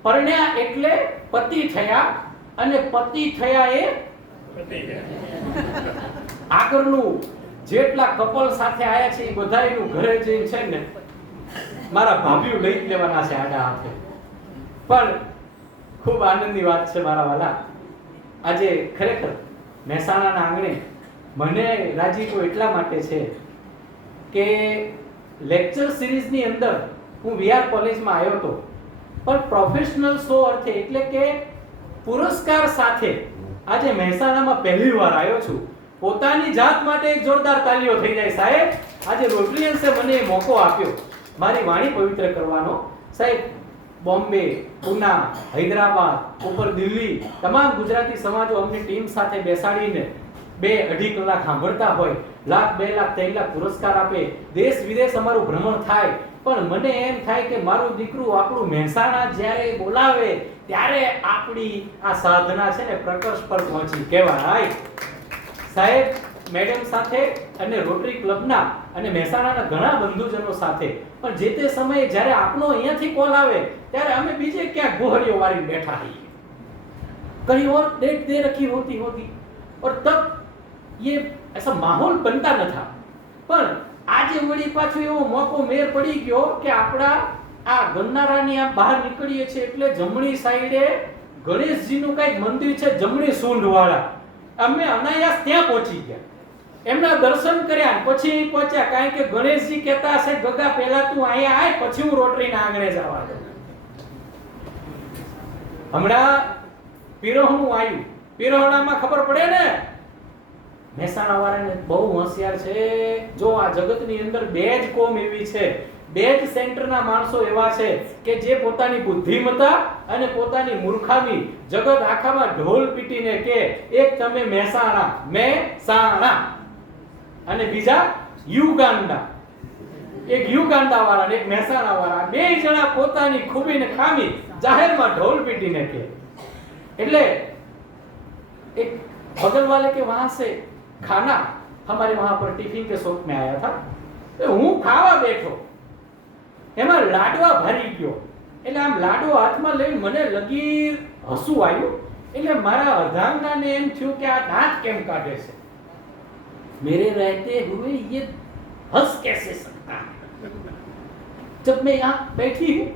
પરણ્યા એટલે પતિ થયા અને પતિ થયા એ આગળનું જેટલા કપલ સાથે આયા છે એ બધાયનું ઘરે જઈને છે ને મારા ભાભીઓ લઈ લેવાના છે આડા હાથે. પણ ખૂબ આનંદની વાત છે મારા વાલા. આજે ખરેખર મહેસાણાના આંગણે મને રાજીપો એટલા માટે છે કે લેક્ચર સિરીઝની અંદર હું વીઆર કોલેજમાં આવ્યો હતો પણ પ્રોફેશનલ શો અર્થે એટલે કે પુરસ્કાર સાથે આજે મહેસાણામાં પહેલી વાર આવ્યો છું. પોતાની જાત માટે એક જોરદાર તાલીઓ થઈ જાય સાહેબ. આજે રોટરીયન્સે મને મોકો આપ્યો મારી વાણી પવિત્ર કરવાનો. સાહેબ બોમ્બે, પુના, હૈદરાબાદ, ઉપર દિલ્હી તમામ ગુજરાતી સમાજો અમને ટીમ સાથે બેસાડીને 2-2.5 કલાક સાંભળતા હોય, લાખ 2 લાખ 3 લાખ પુરસ્કાર આપે, દેશ વિદેશ અમારું ભ્રમણ થાય. પણ મને એમ થાય કે મારું દીકરું આપણું મહેસાણા જ્યારે બોલાવે ત્યારે આપણી આ સાધના છે ને પ્રકર્ષ પર પહોંચી કહેવાય. સાહેબ મેડમ સાથે અને રોટરી ક્લબના અને મહેસાણાના ઘણા બંધુજનો સાથે પણ જે તે સમયે જ્યારે આપનો અહીંયાથી કોલ આવે ત્યારે અમે બીજે ક્યાંક ગોહરીઓ વાળી બેઠા રહીએ, कहीं और डेट दे रखी होती और तब ये ऐसा माहौल बनता न था. પણ આજે વળી પાછો એવો મોકો મેર પડી ગયો કે આપણા આ ગન્નારાની આ બહાર નીકળીએ છે એટલે જમણી સાઈડે ગણેશજીનું કઈક મંદિર છે, જમણી સૂંઢ વાળા. અમે અનાયાસ ત્યાં પહોંચી ગયા, એમના દર્શન કર્યા, પછી પહોંચ્યા. કારણ કે ગણેશજી કહેતા હશે ગગા પહેલા તું અહીંયા આય પછી હું રોટરીના આંગણે જવા દઉં. હમણાં પીરોહણું આવ્યું, પીરોહણામાં ખબર પડે ને મહેસાણા વાળાને બહુ હોશિયાર છે. જો આ જગતની અંદર 2 જ કોમ એવી છે, 2 જ સેન્ટરના માણસો એવા છે કે જે પોતાની બુદ્ધિમત્તા અને પોતાની મૂર્ખામી જગત આખામાં ઢોલ પીટીને કે એક તમે મહેસાણા અને બીજા યુગાન્ડા. એક યુગાન્ડા વાળા ને એક મહેસાણા વાળા, 2 જણા પોતાની ખૂબી ને ખામી જાહેરમાં ઢોલ પીટીને કે. એટલે एक बगल वाले के वहां से खाना हमारे वहां पर टिफिन के शॉप में आया था. હું ખાવા બેઠો, એમાં લાડવા ભરી ગયો. એટલે આમ લાડવો હાથમાં લઈને મને લગી હસવું આવ્યું. એટલે મારા અર્ધાંગનાને એમ થયું કે આ દાંત કેમ કાઢે છે. मेरे रहते हुए ये हंस कैसे सकता है. जब मैं यहाँ बैठी हूँ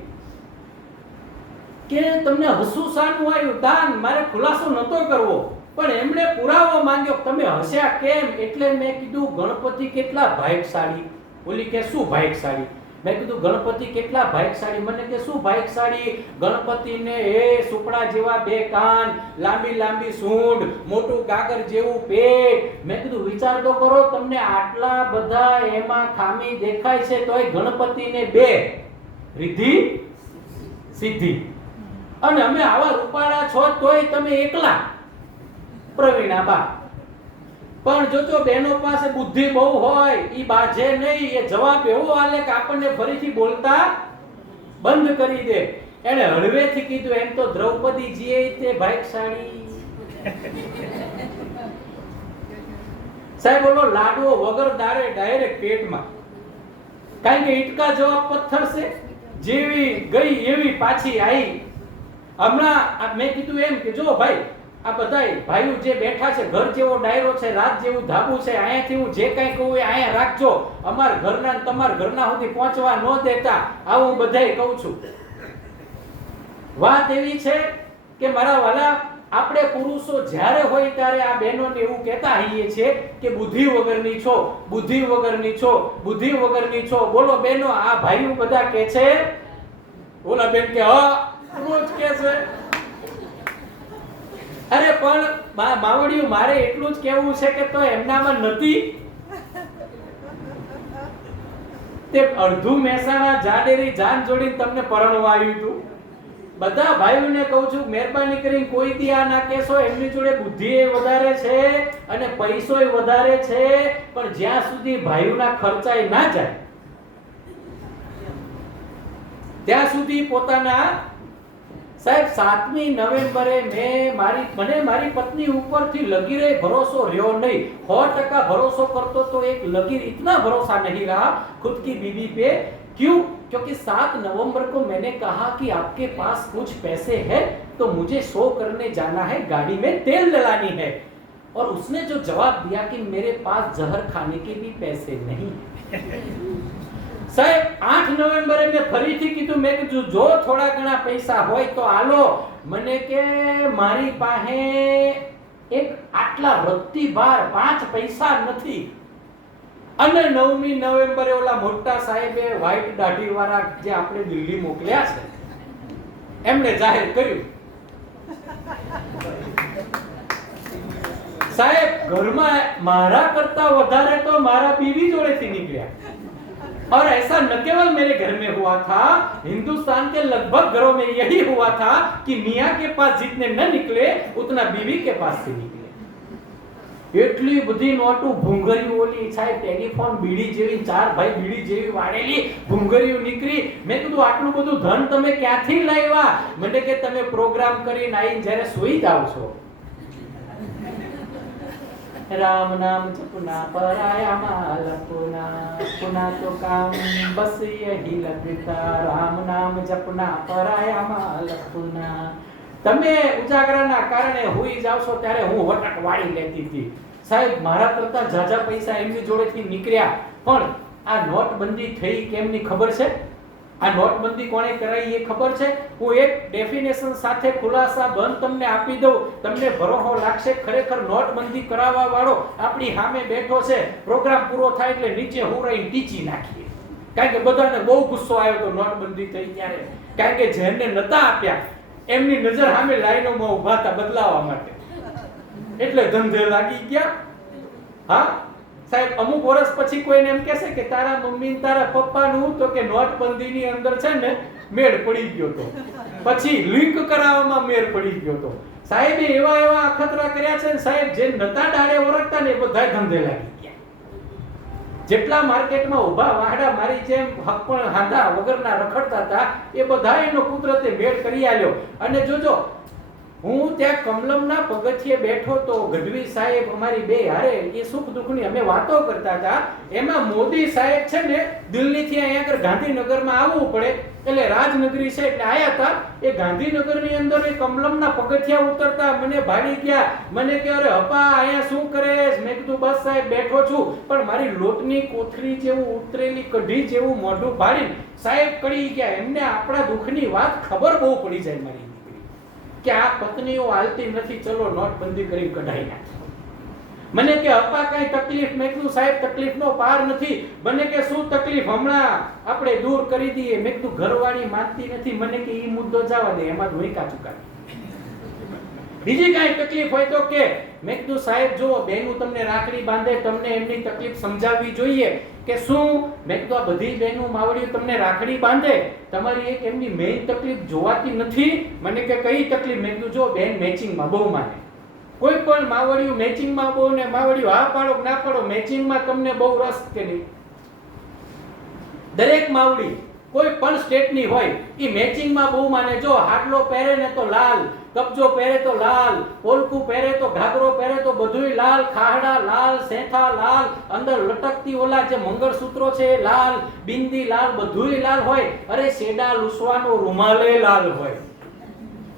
કે તમને હસવું શાનું આવ્યું દાન મારે ખુલાસો નતો કરવો પણ એમણે પુરાવો માંગ્યો. તમે હસ્યા કેમ? એટલે મેં કીધું ગણપતિ કેટલા ભાગ્યશાળી. બોલી કે શું ભાગ્યશાળી? મેં કીધું ગણપતિ કેટલા ભાગ્યશાળી. મને કે શું ભાગ્યશાળી? ગણપતિને એ સુપડા જેવા બે કાન, લાંબી લાંબી સૂંઢ, મોટું કાગર જેવું પેટ. મેં કીધું વિચાર તો કરો, તમને આટલા બધા એમાં ખામી દેખાય છે તોય ગણપતિને બે રિદ્ધિ સિદ્ધિ, અને અમે આવા રૂપાળા છો તોય તમે એકલા. પ્રવીણાબા પણ જોજો બહેનો પાસે બુદ્ધિ બહુ હોય, ઈ બાજે નહીં, એ જવાબ એવો આલે કે આપણને ફરીથી બોલતા બંધ કરી દે. એને હળવેથી કીધું એમ તો દ્રૌપદીજીએ તે ભાગ્યશાળી. સાહેબ બોલો લાડવો વગર દારે ડાયરેક્ટ પેટમાં, કારણ કે ઈટકા જવાબ પથ્થર છે, જેવી ગઈ એવી પાછી આવી. હમણાં મેં કીધું એમ કે જો ભાઈ આ બધાય ભાઈઓ જે બેઠા છે, ઘર જેવો ડાયરો છે, રાત જેવું ધાબુ છે, અહીંયાથી હું જે કાંઈ કહું એ અહીંયા રાખજો, અમાર ઘરના તમારા ઘરના સુધી પહોંચવા ન દેતા, આવું હું બધાય કહું છું. વાત એવી છે કે મારા વાલા, આપણે પુરુષો જ્યારે હોય ત્યારે આ બહેનોને એવું કહેતા હોઈએ છીએ કે બુદ્ધિ વગરની છો, બુદ્ધિ વગરની છો, બુદ્ધિ વગરની છો. બોલો બહેનો, આ ભાઈઓ બધા કહે છે? ઓલા બેન કે હા રોજ કહે છે. અરે પણ માવડિયું, મારે એટલું જ કહેવું છે કે તો એમનામાં નથી તે અડધું મહેસાણા જાડેરી જાન જોડીને તમને પરણવા આવ્યું હતું. બધા ભાઈઓને કહું છું, મહેરબાની કરીને કોઈ દી આ ના કહેશો. એમની જોડે બુદ્ધિ વધારે છે અને પૈસોય વધારે છે, પણ જ્યાં સુધી ભાઈઓના ખર્ચાય ના જાય ત્યાં સુધી પોતાના. સાહેબ 7મી નવેમ્બરે મને મારી પત્ની ઉપરથી લગીરે ભરોસો રહ્યો નહીં. 100% ભરોસો करतो तो एक लकीर इतना भरोसा नहीं रहा खुद की बीवी पे. क्यों? क्योंकि 7 नवंबर को मैंने कहा कि आपके पास कुछ पैसे हैं तो मुझे शो करने जाना है, गाड़ी में तेल डलानी है. और उसने जो जवाब दिया कि मेरे पास जहर खाने के भी पैसे नहीं. સાહેબ 8 નવેમ્બરે મેં ફરીથી કીધું, મેં કીધું જો થોડા ઘણા પૈસા હોય તો આલો. મને કે મારી પાસે એક આટલા વૃત્તિ બાર 5 પૈસા નથી. અને 9મી નવેમ્બરે ઓલા મોટા સાહેબે વ્હાઈટ દાઢી વાળા જે આપણે દિલ્હી મોકલ્યા છે એમણે જાહેર કર્યું, સાહેબ ઘરમાં મારા કરતા વધારે તો મારા બીવી જોડેથી નીકળ્યા. और ऐसा न केवल मेरे घर में हुआ था, हिंदुस्तान के लगभग घरों में यही हुआ था कि मियां के पास जितने न निकले उतना बीवी के पास से निकले. એટલી બધી નોટો ભૂંગરીઓ, ઓલી સાહેબ ટેલિફોન બીડી જેવી, 4 ભાઈ બીડી જેવી વાળેલી ભૂંગરીઓ નીકળી. મેં કીધું આટલું બધું ધન તમે ક્યાંથી લાવ્યા? મને કે તમે પ્રોગ્રામ કરીને આવીને જ્યારે સૂઈ જાવ છો, राम नाम जपना पराया माल पुना पुना तो काम बस यही लगता. राम नाम जपना पराया माल पुना. તમે ઉજાગરાના કારણે હોઈ જાવ છો ત્યારે હું વટક વાળી લેતી હતી. સાહેબ મારા કરતા જાજા પૈસા એમની જોડેથી નીકળ્યા. પણ આ નોટબંધી થઈ કેમની ખબર છે? આ નોટબંધી કોણે કરાવી એ ખબર છે? હું એક ડેફિનેશન સાથે ખુલાસા બંધ તમને આપી દઉં, તમને ભરોસો લાગશે. ખરેખર નોટબંધી કરાવવા વાળો આપણી સામે બેઠો છે. પ્રોગ્રામ પૂરો થાય એટલે નીચે હુરાઈને ટીચી નાખીએ, કારણ કે બધાને બહુ ગુસ્સો આવ્યો તો નોટબંધી થઈ ત્યારે. કારણ કે જેમને નતા આપ્યા એમની નજર સામે લાઈનોમાં ઊભા હતા બદલાવા માટે, એટલે ધંધે લાગી ગયા. હા સાહેબ, અમુક વર્ષ પછી કોઈને એમ કહેશે કે તારા મમ્મી તારા પપ્પાનું, તો કે નોટબંધીની અંદર છે ને મેળ પડી ગયો તો, પછી લિંક કરાવવામાં મેળ પડી ગયો તો. સાહેબે એવા અખતરા કર્યા છે સાહેબ, જે નતા ડાળે ઓળખતા ને બધા ધંધે લાગી ગયા. જેટલા માર્કેટમાં ઊભા વાહડા મારી જેમ હકપણ હાંધા વગરના રખડતા હતા એ બધા એનો કુદરતે મેળ કરી આલ્યો. અને જોજો, હું ત્યાં કમલમના પગથિયે બેઠો તો ગઢવી સાહેબ અમારી બે હારે એ સુખ દુઃખની અમે વાતો કરતા હતા. એમાં મોદી સાહેબ છે ને દિલ્હીથી અહીંયા આગળ ગાંધીનગરમાં આવવું પડે એટલે રાજનગરી છે એટલે આયા હતા. એ ગાંધીનગરની અંદર એ કમલમના પગથિયા ઉતરતા મને ભાડી ગયા. મને કે અરે હપા અહીંયા શું કરે? મેં કીધું બસ સાહેબ બેઠો છું. પણ મારી લોટની કોથળી જેવું ઉતરેલી કઢી જેવું મોઢું ભાડીને સાહેબ કડી ગયા. એમને આપણા દુઃખની વાત ખબર બહુ પડી જાય મારી. કે આ પત્નીઓ હાલતી નથી, ચલો નોટબંધી કરી કઢાઈ નાખી. મને કે અપા કઈ તકલીફ? મેં કીધું સાહેબ તકલીફનો પાર નથી. મને કે શું તકલીફ? હમણાં આપણે દૂર કરી દઈએ. મેં કીધું ઘરવાળી માનતી નથી. મને કે ઈ મુદ્દો જવા દે, એમાં ધોઈકા ચુકાવી. બીજી કઈ તકલીફ હોય તો કે. મેં કીધું સાહેબ જો બહેનું તમને રાખડી બાંધે, તમને એમની તકલીફ સમજાવવી જોઈએ કે શું. મેં કીધું આ બધી બહેનો માવડીઓ તમને રાખડી બાંધે, તમારી એક એમની મેઇન તકલીફ જોવાતી નથી. મને કે કઈ તકલીફ? મેં કીધું જો બેન મેચિંગમાં બહુ માને. કોઈ પણ માવડીઓ મેચિંગમાં બહુ, ને માવડીઓ હા પાડો કે ના પાડો, મેચિંગમાં તમને બહુ રસ કે નહીં? દરેક માવડી કોઈ પણ સ્ટેટની હોય ઈ મેચિંગમાં બહુ માને. જો હાડલો પહેરે ને તો લાલ, કબજો પહેરે તો લાલ, પોલકું પહેરે તો ઘાઘરો પહેરે તો બધુંય લાલ, ખાહડા લાલ, સેંથા લાલ, અંદર લટકતી ઓલા જે મંગળસૂત્રો છે એ લાલ, બિંદી લાલ, બધુંય લાલ હોય. અરે શેડા લૂસવાનો રૂમાલે લાલ હોય.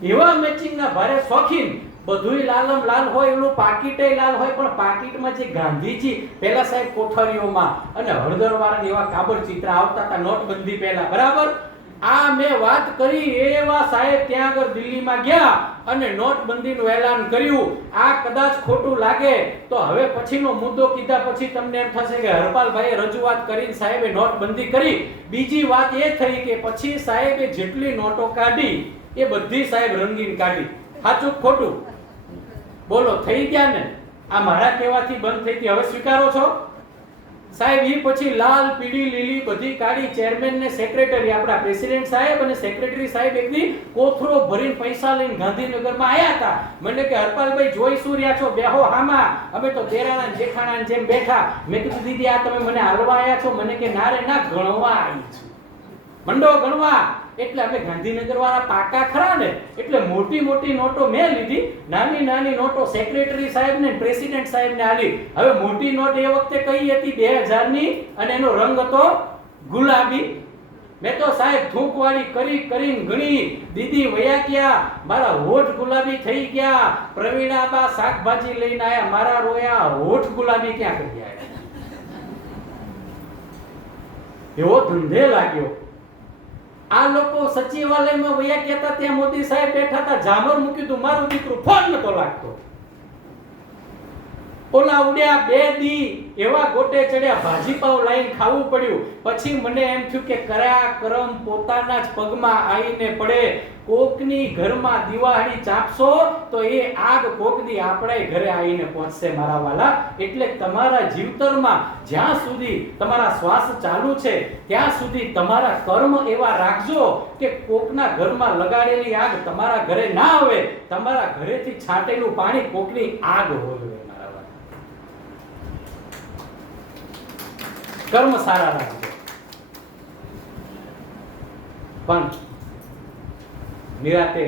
એવા મેચિંગના ભારે શોખીન. બધુંય લાલમ લાલ હોય, એનું પાકીટે લાલ હોય. પણ પાકીટમાં જે ગાંધીજી પહેલા સાહેબ કોઠારીઓમાં અને હળદરવાળા એવા કાબર ચિત્ર આવતા હતા નોટબંધી પહેલા, બરાબર? આ મેં વાત કરી એવા સાહેબ ત્યાં આગળ દિલ્હીમાં ગયા અને નોટબંધીનું એલાન કર્યું. આ કદાચ ખોટું લાગે તો હવે પછીનો મુદ્દો કીધા પછી તમને એમ થશે કે હરપાલભાઈએ રજૂઆત કરીને સાહેબે નોટબંધી કરી. બીજી વાત એ થઈ કે પછી સાહેબે જેટલી નોટો કાઢી એ બધી સાહેબ રંગીન કાઢી. સાચું ખોટું બોલો? થઈ ગયા ને? આ મારા કહેવાથી બંધ થઈ ગઈ. હવે સ્વીકારો છો સાહેબ? ઈ પછી લાલ, પીળી, લીલી બધી કાઢી. ચેરમેન ને સેક્રેટરી, આપણા પ્રેસિડેન્ટ સાહેબ અને સેક્રેટરી સાહેબ એકદી કોથરો ભરીને પૈસા લઈને ગાંધીનગરમાં આયા હતા. મને કે હરપાલભાઈ જોઈ શું રહ્યા છો? બેહો હામાં. અમે તો દેરાણા જેઠાણા જેમ બેઠા. મેં કીધું દીદી આ તમે મને હાલવા આયા છો? મને કે ના રે ના, ગણવા આવી છું. મંડો ગણવા. એટલે અમે ગાંધીનગર વાળા પાકા ખરા ને, એટલે મોટી મોટી નોટો મેં લીધી, નાની નાની નોટો સેક્રેટરી સાહેબ ને પ્રેસિડેન્ટ સાહેબ ને આલી. હવે મોટી નોટ એ વખતે કઈ હતી? 2000 ની, અને એનો રંગ હતો ગુલાબી. મેં તો સાહેબ થૂંકવાળી કરી કરીને ગણી. દીદી વયા ગયા, મારા હોઠ ગુલાબી થઈ ગયા. પ્રવીણાબા શાકભાજી લઈને આયા, મારા રોયા હોઠ ગુલાબી ક્યાં કરી આયા? એવો ધંધે લાગ્યો. આ લોકો સચિવાલયમાં વયા ગયા હતા, ત્યાં મોદી સાહેબ બેઠા હતા, ઝામર મૂક્યું હતું. મારું દીકરું ફોન નતો લાગતો. ઓલા ઉડ્યા 2 દી એવા ગોટે ચડ્યા, ભાજી પાવ લાઈન ખાવું પડ્યું. પછી મને એમ થયું કે કયા કરમ પોતાના જ પગમાં આવીને પડે. કોકની ઘરમાં દિવાળી ચાપશો તો એ આગ કોકની આપણા ઘરે આવીને પહોંચશે મારા વાલા. એટલે તમારા જીવતરમાં જ્યાં સુધી તમારા શ્વાસ ચાલુ છે ત્યાં સુધી તમારા કર્મ એવા રાખજો કે કોકના ઘરમાં લગાડેલી આગ તમારા ઘરે ના આવે. તમારા ઘરેથી છાંટેલું પાણી કોકની આગ હોય. કર્મ સારા રાખજો. પણ નિરાતે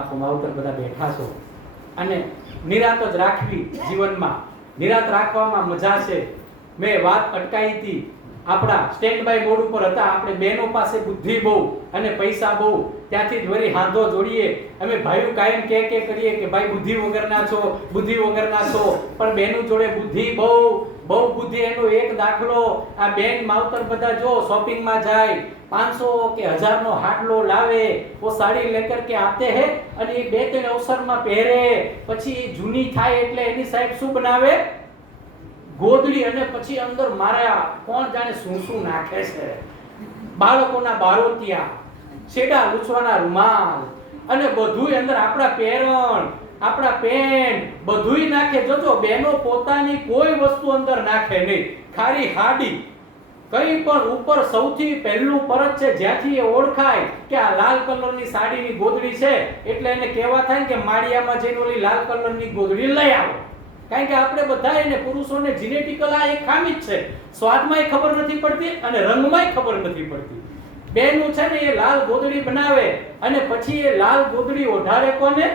આપ માવતર બધા બેઠા છો અને નિરાત જ રાખવી જીવનમાં. નિરાત રાખવામાં મજા છે. મેં વાત અટકાઈ હતી, આપણા સ્ટેન્ડ બાય મોડ ઉપર હતા. આપણે બહેનો પાસે બુદ્ધિ બહુ અને પૈસા બહુ, ત્યાંથી જ વળી હાંધો જોડીએ. અમે ભાઈઓ કાયમ કે કરીએ કે ભાઈ બુદ્ધિ વગરના છો, બુદ્ધિ વગરના છો. પણ બહેનો જોડે બુદ્ધિ બહુ બુદ્ધિ. એનો એક દાખલો, આ બેન માવતર બધા જો શોપિંગમાં જાય, 500 કે 1000 નો હાડલો લાવે, वो साड़ी लेकर के आते हैं અને એ 2-3 અવસરમાં પહેરે. પછી એ જૂની થાય એટલે એની સાહેબ શું બનાવે? ગોદડી. અને પછી અંદર મારા કોણ જાણે શું શું નાખે છે. બાળકોના બારોટિયા, શેડા લૂછવાના રૂમાલ અને બધુંય અંદર, આપણા પેરણ, આપણા પેન બધુંય નાખે. જોજો બેનો પોતાની કોઈ વસ્તુ અંદર નાખે નહીં, ખાલી હાડી. કઈ પણ ઉપર સૌથી પહેલું પરત છે જ્યાંથી એ ઓળખાય કે આ લાલ કલરની સાડીની ગોદડી છે, એટલે એને કહેવા થાય કે માળિયામાં જઈને ઓલી લાલ કલરની ગોદડી લઈ આવો. કારણ કે આપણે બધા એને પુરુષોને જીનેટિકલ આ એક ખામી જ છે. સ્વાદમાંય ખબર નથી પડતી અને રંગમાંય ખબર નથી પડતી. બેનું છે ને એ લાલ ગોદડી બનાવે અને પછી એ લાલ ગોદડી ઓઢારે કોને?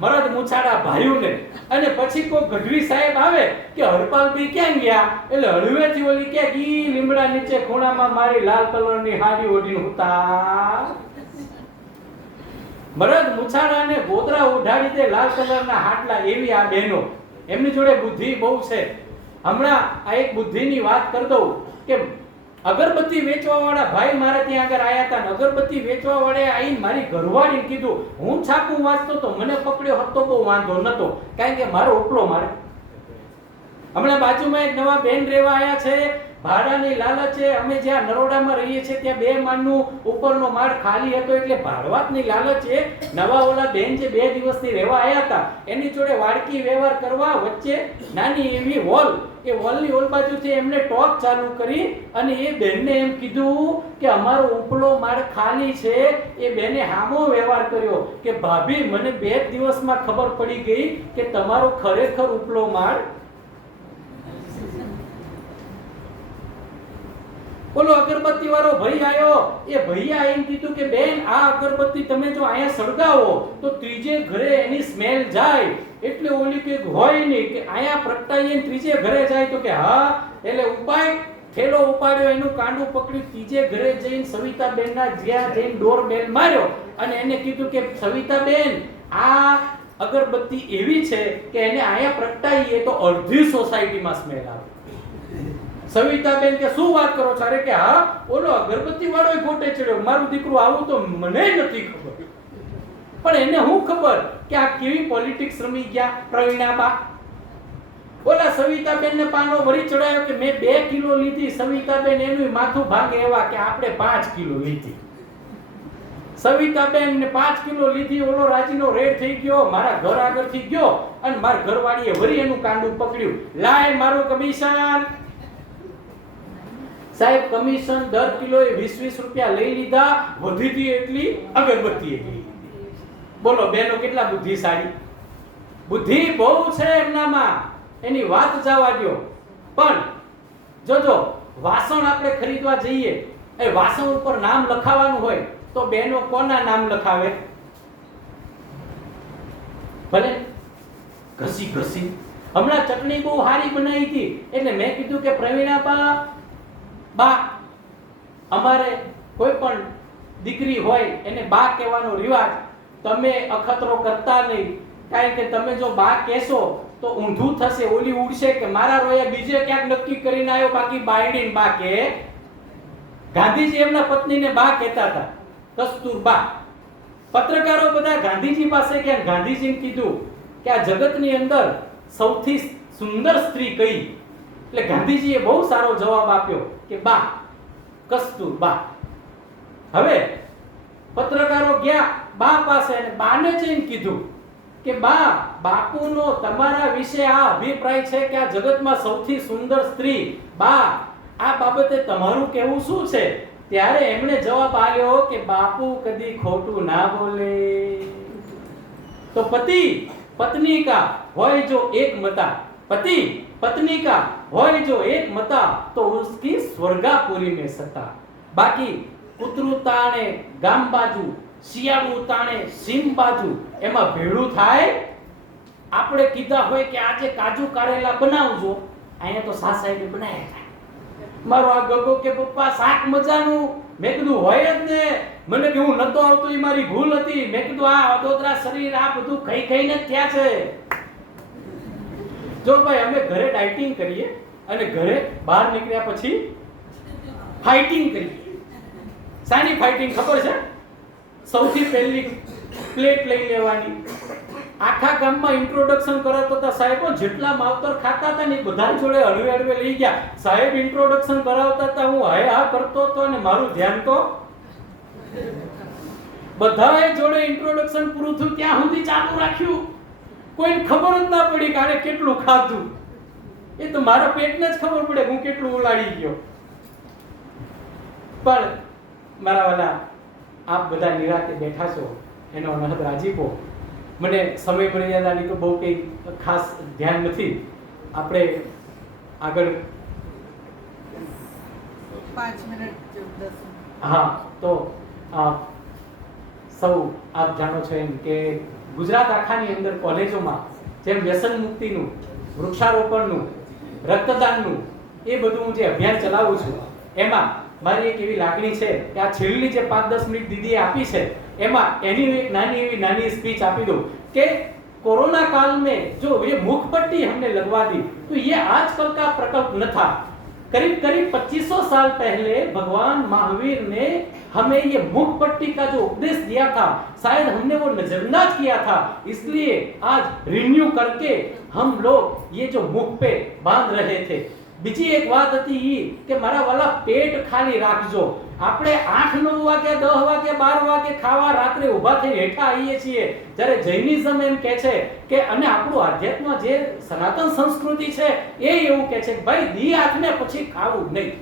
મરદ મુછાડા ભાઈઓને. અને પછી કોઈ ગઢવી સાહેબ આવે કે હરપાલભાઈ ક્યાં ગયા? એટલે હળવેથી ઓલી કે ઈ લીમડા નીચે ખૂણામાં મારી લાલ કલરની હાડી ઓઢીને હતા. મરદ મુછાડાને ગોદરા ઉઢાડી દે લાલ કલરના હાટલા. એવી આ બહેનો, એમની જોડે બુદ્ધિ બહુ છે. હમણાં આ એક બુદ્ધિની વાત કરી દઉં કે અગરબત્તી વેચવા વાળા ભાઈ મારા ત્યાં આગળ આયા હતા ને અગરબત્તી વેચવા વાળે આવીને મારી ઘરવાળીને કીધું, હું છાપું વાંચતો તો મને પકડ્યો હતો, બહુ વાંધો નતો, કારણ કે મારો ઉપલો મારે. હમણાં બાજુમાં એક નવા બેન રહેવા આયા છે, ભાડાની લાલચે અમે જ્યાં નરોડામાં રહીએ છીએ ત્યાં 2 માળનું ઉપરનો માળ ખાલી હતો એટલે ભાડવાતની લાલચે નવા ઓલા બેન જે 2 દિવસથી રહેવા આયા હતા એની જોડે વાડકી વ્યવહાર કરવા વચ્ચે નાની એવી હોલ, એ હોલની ઓલ બાજુથી એમને ટોક ચાલુ કરી અને એ બેનને એમ કીધું કે અમારો ઉપલો માળ ખાલી છે. એ બેને હામો વ્યવહાર કર્યો કે ભાભી મને 2 દિવસમાં ખબર પડી ગઈ કે તમારો ખરેખર ઉપલો માળ. બોલો અગરબત્તી વાળો ભાઈ આયો, એ ભૈયા એમ કીધું કે બેન આ અગરબત્તી તમે જો અહીંયા સળગાવો તો ત્રીજે ઘરે એની સ્મેલ જાય. એટલે ઓલી કે હોય નહીં કે અહીંયા પ્રગટાઈને ત્રીજે ઘરે જાય તો કે હા. એટલે ઉપાય થેલો ઉપાડ્યો, એનું કાંડું પકડ્યું, ત્રીજે ઘરે જઈને સવિતાબેનના જ્યાં જઈને ડોરબેલ માર્યો અને એને કીધું કે સવિતાબેન આ અગરબત્તી એવી છે કે એને અહીંયા પ્રગટાઈએ તો અડધી સોસાયટીમાં સ્મેલ આવે. સવિતાબેન કે શું વાત કરો છો? અરે કે હા ઓલો અગરબત્તી વાળો ગોટે ચડ્યો, મારું દીકરું આવું તો મને નથી ખબર. પણ એને હું ખબર કે આ કેવી પોલિટિક્સ રમી ગયા પ્રવીણાબા. ઓલા સવિતાબેન ને પાનો વરી ચડાયો કે મેં 2 કિલો લીધી. સવિતાબેન એનું માથું ભાંગે એવા કે આપણે 5 કિલો લીધી. સવિતાબેન ને 5 કિલો લીધી, ઓલો રાજીનો રેડ થઈ ગયો, મારા ઘર આગળથી ગયો અને મારા ઘરવાળીએ વરી એનું કાંડું પકડ્યું, લાય મારું કમિશન. સાહેબ કમિશન દર કિલોએ 20-20 રૂપિયા લઈ લીધા, વધીતી એટલી અગરબત્તી એટલી. બોલો બેનો કેટલા બુદ્ધિશાળી, બુદ્ધિ બહુ છે એમનામાં, એની વાત જવા દો. પણ જોજો વાસણ આપણે ખરીદવા જઈએ, એ વાસણ ઉપર નામ લખાવવાનું હોય તો બેનો કોના નામ લખાવે? ભલે ઘસી ઘસી. હમણાં ચટણી બહુ સારી બનાવી હતી એટલે મેં કીધું કે પ્રવીણાબા બા, અમારે કોઈ પણ દીકરી હોય એને બા કહેવાનો રિવાજ, તમે અખતરો કરતા નહીં, કારણ કે તમે જો બા કહેશો તો ઊંધું થશે, ઓલી ઉડશે કે મારા રોયા બીજે ક્યાંક નક્કી કરીને આવ્યો, બાકી બાયડીને બા કે. ગાંધીજી એમના પત્નીને બા કહેતા હતા, કસ્તુરબા. પત્રકારો બધા ગાંધીજી પાસે ગયા, ગાંધીજીને કીધું કે આ જગતની અંદર સૌથી સુંદર સ્ત્રી કઈ? એટલે ગાંધીજીએ બહુ સારો જવાબ આપ્યો કે બા, કસ્તુરબા. હવે પત્રકારો ગયા બા પાસે અને બાને જઈને કીધું કે બા, બાપુનો તમારા વિશે આ અભિપ્રાય છે કે આ જગતમાં સૌથી સુંદર સ્ત્રી બા, આ બાબતે તમારું કહેવું શું છે? ત્યારે એમણે જવાબ આપ્યો કે બાપુ કદી ખોટું ના બોલે. તો પતિ पत्नी का होय जो एक मता, पति पत्नी का होय जो एक मता, तो उसकी स्वर्गापुरी में सता. बाकी કૂતરું તાણે ગામ બાજુ, શિયાળું તાણે સીમ બાજુ, એમાં ભેળું થાય. આપણે કીધા હોય કે આજે કાજુ કારેલા બનાવજો, અહીંયા તો સાસાઈને બનાવ્યા. મારો આ ગગો કે પપ્પા શાક મજાનું. મેં કીધું હોય જ ને. મને કે હું નતો આવતો એ મારી ભૂલ હતી. મેં કીધું આ અદોદરા શરીર આ બધું ખાઈ ખાઈને જ થયા છે. જો ભાઈ અમે ઘરે ડાયટિંગ કરીએ અને ઘરે બહાર નીકળ્યા પછી ફાઇટિંગ કરીએ. સાની ફાઇટિંગ ખબર છે? સૌથી પહેલી પ્લેટ લઈ લેવાની. આખા ગામમાં ઇન્ટ્રોડક્શન કરાવતો હતા સાહેબો, જેટલા માવતર ખાતા હતા ને બધા જોડે હળવે હળવે લઈ ગયા. સાહેબ ઇન્ટ્રોડક્શન કરાવતા હતા, હું હાય હા કરતો હતો અને મારું ધ્યાન તો બધાએ જોડે ઇન્ટ્રોડક્શન પૂરું થયું ત્યાં સુધી ચાલુ રાખ્યું. કોઈને ખબર જ ના પડી કે આને કેટલું ખાધું. એ તો મારા પેટને જ ખબર પડે હું કેટલું ઉલાડી ગયો. પણ મારા વાલા, આપ બધા નિરાતે બેઠા છો એનો અનહદ રાજીપો. મને સમય મર્યાદાની તો બહુ કંઈ ખાસ ધ્યાન નથી. આપણે આગળ 5 મિનિટ 10. હા, તો સૌ આપ જાણો છો એમ કે ગુજરાત આખાની અંદર કોલેજોમાં જેમ વ્યસન મુક્તિનું, વૃક્ષારોપણનું, રક્તદાનનું એ બધું હું જે અભિયાન ચલાવું છું, એમાં મારી એક એવી લાગણી છે કે આ છેલ્લી જે 5-10 મિનિટ દીદીએ આપી છે એમાં એની એક નાની સ્પીચ આપી દઉં કે कोरोना काल में जो ये मुख पट्टी हमने लगवा दी तो ये आजकल का प्रकल्प न था. करीब करीब 2500 साल पहले भगवान महावीर ने हमें ये मुख पट्टी का जो उपदेश दिया था, शायद हमने वो नजरअंदाज किया था, इसलिए आज रिन्यू करके हम लोग ये जो मुख पे बांध रहे थे। બીજી એક વાત હતી ઈ કે મારા વાલા પેટ ખાલી રાખજો। આપણે 8-9 વાગે 10 વાગે 12 વાગે ખાવા રાત્રે ઊભા થઈ હેઠા આવીએ છીએ, જ્યારે જૈનિઝમ એમ કહે છે કે અને આપણું આધ્યાત્મ જે સનાતન સંસ્કૃતિ છે એ એવું કહે છે કે ભાઈ દી આઠને પછી ખાવું નહીં।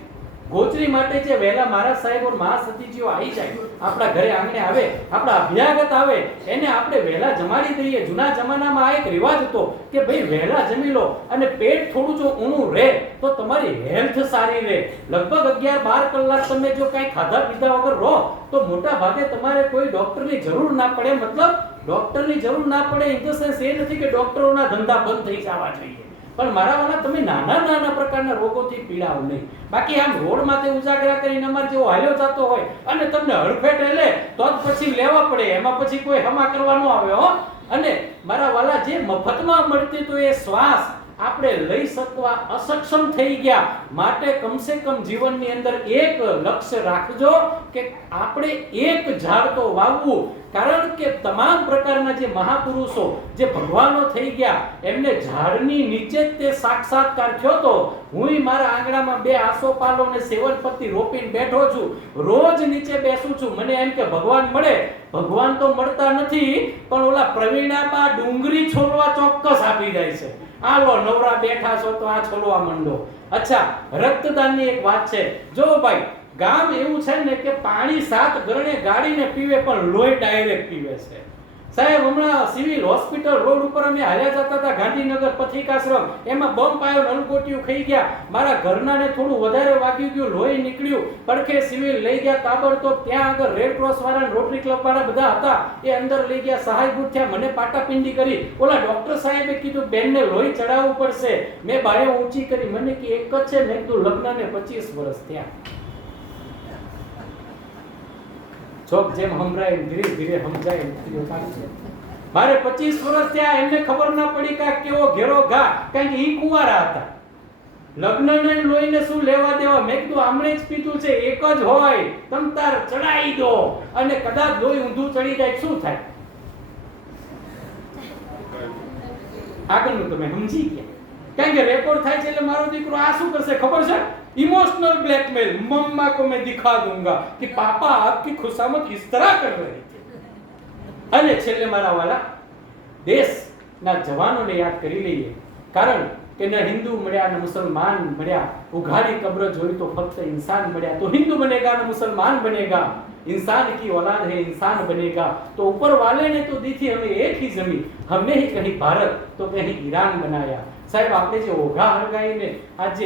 ગોચરી માટે જે વહેલા મહારાજ સાહેબ અને મહાસતીજીઓ આવી જાય, આપણા ઘરે આંગણે આવે, આપણા અભ્યાગત આવે, એને આપણે વહેલા જમાડી દઈએ। જૂના જમાનામાં આ એક રિવાજ હતો કે ભાઈ વહેલા જમી લો અને પેટ થોડું જો ઊણું રહે તો તમારી હેલ્થ સારી રહે। લગભગ 11-12 કલાક તમે જો કાંઈ ખાધા પીધા વગર રહો તો મોટા ભાગે તમારે કોઈ ડોક્ટરની જરૂર ના પડે। મતલબ ડોક્ટરની જરૂર ના પડે ઇન ધ સેન્સ એ નથી કે ડોક્ટરોના ધંધા બંધ થઈ જવા જોઈએ, પણ મારા વાળા તમે નાના નાના પ્રકારના રોગોથી પીડાવ નહીં। બાકી આમ રોડ માથે ઉજાગરા કરીને અમાર જેવો હાલ્યો જતો હોય અને તમને હડફેટ લે તો જ પછી લેવા પડે, એમાં પછી કોઈ હમા કરવા ન આવે હો। અને મારા વાલા જે મફતમાં મળતી તો એ શ્વાસ આપણે લઈ શકવા અસક્ષમ થઈ ગયા, માટે કમસે કમ જીવનની અંદર એક લક્ષ્ય રાખજો કે આપણે એક ઝાડ તો વાવવું। કારણ કે તમામ પ્રકારના જે મહાપુરુષો જે ભગવાનો થઈ ગયા એમને ઝાડની નીચે જ તે સાક્ષાત્કાર થયો તો। હું મારા આંગણામાં 2 આસોપાલો ને સેવનપત્તી રોપીને બેઠો છું, રોજ નીચે બેસું છું। મને એમ કે ભગવાન મળે, ભગવાન તો મળતા નથી, પણ ઓલા પ્રવીણાબા ડુંગરી છોલવા ચોક્કસ આપી જાય છે। આલો નવરા બેઠા છો તો આ છોલવા માંડો। અચ્છા, રક્તદાનની એક વાત છે। જો ભાઈ ગામ એવું છે ને કે પાણી 7 ગરણે ગાડીને પીવે પણ લોહી ડાયરેક્ટ પીવે છે। સાહેબ હમણાં સિવિલ હોસ્પિટલ રોડ ઉપર અમે હાલ્યા જતા હતા ગાંધીનગર પથિકાશ્રમ, એમાં બમ પાયો નલગોટિયું ખાઈ ગયા। મારા ઘરનાને થોડું વધારે વાગ્યું ગયું, લોહી નીકળ્યું, પડખે સિવિલ લઈ ગયા તાબડતોબ। ત્યાં આગળ રેડ ક્રોસ વાળા રોટરી ક્લબ વાળા બધા હતા, એ અંદર લઈ ગયા, સહાયભૂત થયા, મને પાટાપિંડી કરી। ઓલા ડોક્ટર સાહેબે કીધું બેનને લોહી ચડાવવું પડશે। મેં બાયો ઊંચી કરી, મને કે એક જ છે। મેં કીધું લગ્નને 25 વર્ષ થયા। ચોક જેમ હમરાય ધીરે ધીરે સમજાય મારે 25 વર્ષ થયા, એમને ખબર ના પડી કે કેવો ઘેરો ઘા, કારણ કે ઈ કુંવારા હતા। લગ્નને લોહીને શું લેવા દેવા? મેં કીધું આમણે જ પીધું છે, એક જ હોય, તમ તાર ચડાઈ દો, અને કદાચ લોહી ઊંધું ચડી જાય શું થાય? આગળનું તમે સમજી ગયા, કારણ કે રેકોર્ડ થાય છે। એટલે મારો દીકરો આ શું કરશે ખબર છે? इमोशनल ब्लैकमेल, मम्मा को मैं दिखा दूंगा कि पापा आपकी खुशामद इस तरह कर रहे थे। અને છેલ્લે મારા વાલા દેશના જવાનોને યાદ કરી લઈએ, કારણ કે ન હિન્દુ મળ્યા ન મુસલમાન મળ્યા। ઉઘાડી કબ્ર જોઈ તો ફક્ત इंसान મળ્યા, तो हिंदू बनेगा न मुसलमान बनेगा, इंसान की औलाद है इंसान बनेगा। तो ऊपर वाले ने तो दी थी हमें एक ही जमीन, हमने ही कहीं भारत तो कहीं ईरान बनाया। साहेब आपने जो ओघा हरगाઈને आज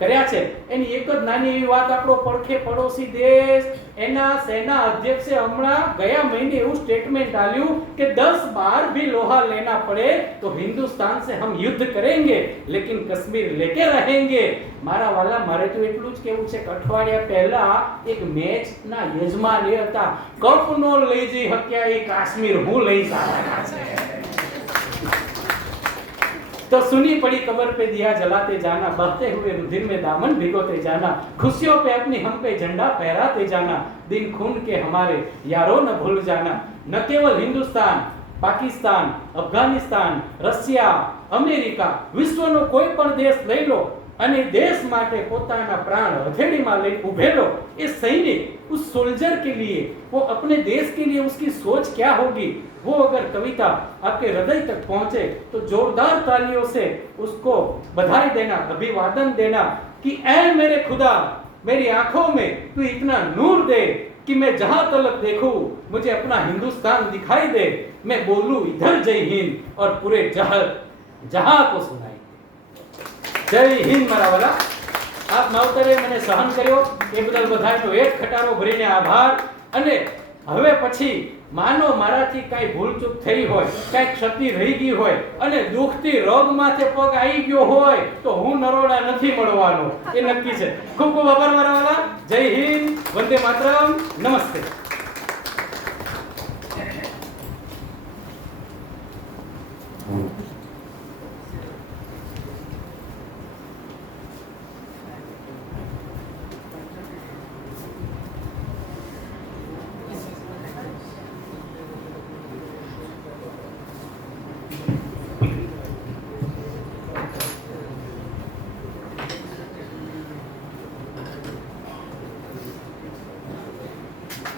કર્યા છે એની એક જ નાની એવી વાત, આપણો પડખે પડોશી દેશ એના સેના અધ્યક્ષે હમણાં ગયા મહિને એવું સ્ટેટમેન્ટ આલ્યું કે 10 बार भी लोहा लेना पड़े तो हिंदुस्तान से हम युद्ध करेंगे लेकिन कश्मीर लेके रहेंगे। મારા વાલા મારે તો એટલું જ કહેવું છે કે અઠવાડિયા પહેલા એક મેચના યજમાન એ હતા, કપ નો લઈ જઈ હક્યા એ કાશ્મીર હું લઈ જવાના છે। तो सुनी पड़ी कब्र पे दिया जलाते जाना, बहते हुए रुधिर में दामन भिगोते जाना, खुशियों पे अपनी हम पे झंडा फहराते जाना, दिन खून के हमारे यारों न भूल जाना। न केवल हिंदुस्तान, पाकिस्तान, अफगानिस्तान, रशिया, अमेरिका, विश्वનો કોઈ પણ દેશ લઈ લો અને દેશ માટે પોતાના प्राण हथेળીમાં લઈ ઉભેલો એ सैनिक, उस सोल्जर के लिए, वो अपने देश के लिए उसकी सोच क्या होगी, वो अगर कविता आपके हृदय तक पहुंचे तो जोरदार तालियों से उसको बधाई देना, अभिवादन देना कि ऐ मेरे खुदा मेरी आंखों में तू इतना नूर दे कि मैं जहां तलक देखूं मुझे अपना हिंदुस्तान दिखाई दे, मैं बोलूं इधर जय हिंद और पूरे जहां को सुनाई। जय हिंद मारा वाला। आप માવતરે મને સહન કર્યો એ બદલ બધાનો એક ખટારો ભરીને આભાર। અને હવે પછી માનો મારાથી કાઈ ભૂલચૂક થઈ હોય, કાઈ ક્ષતિ રહી ગઈ હોય અને દુખથી રોગ માથે પગ આવી ગયો હોય તો હું નરોડા નથી મળવાનો, એ નક્કી છે। ખૂબ ખૂબ આભાર મારા વાલા। જય હિન્દ, વંદે માતરમ, નમસ્તે।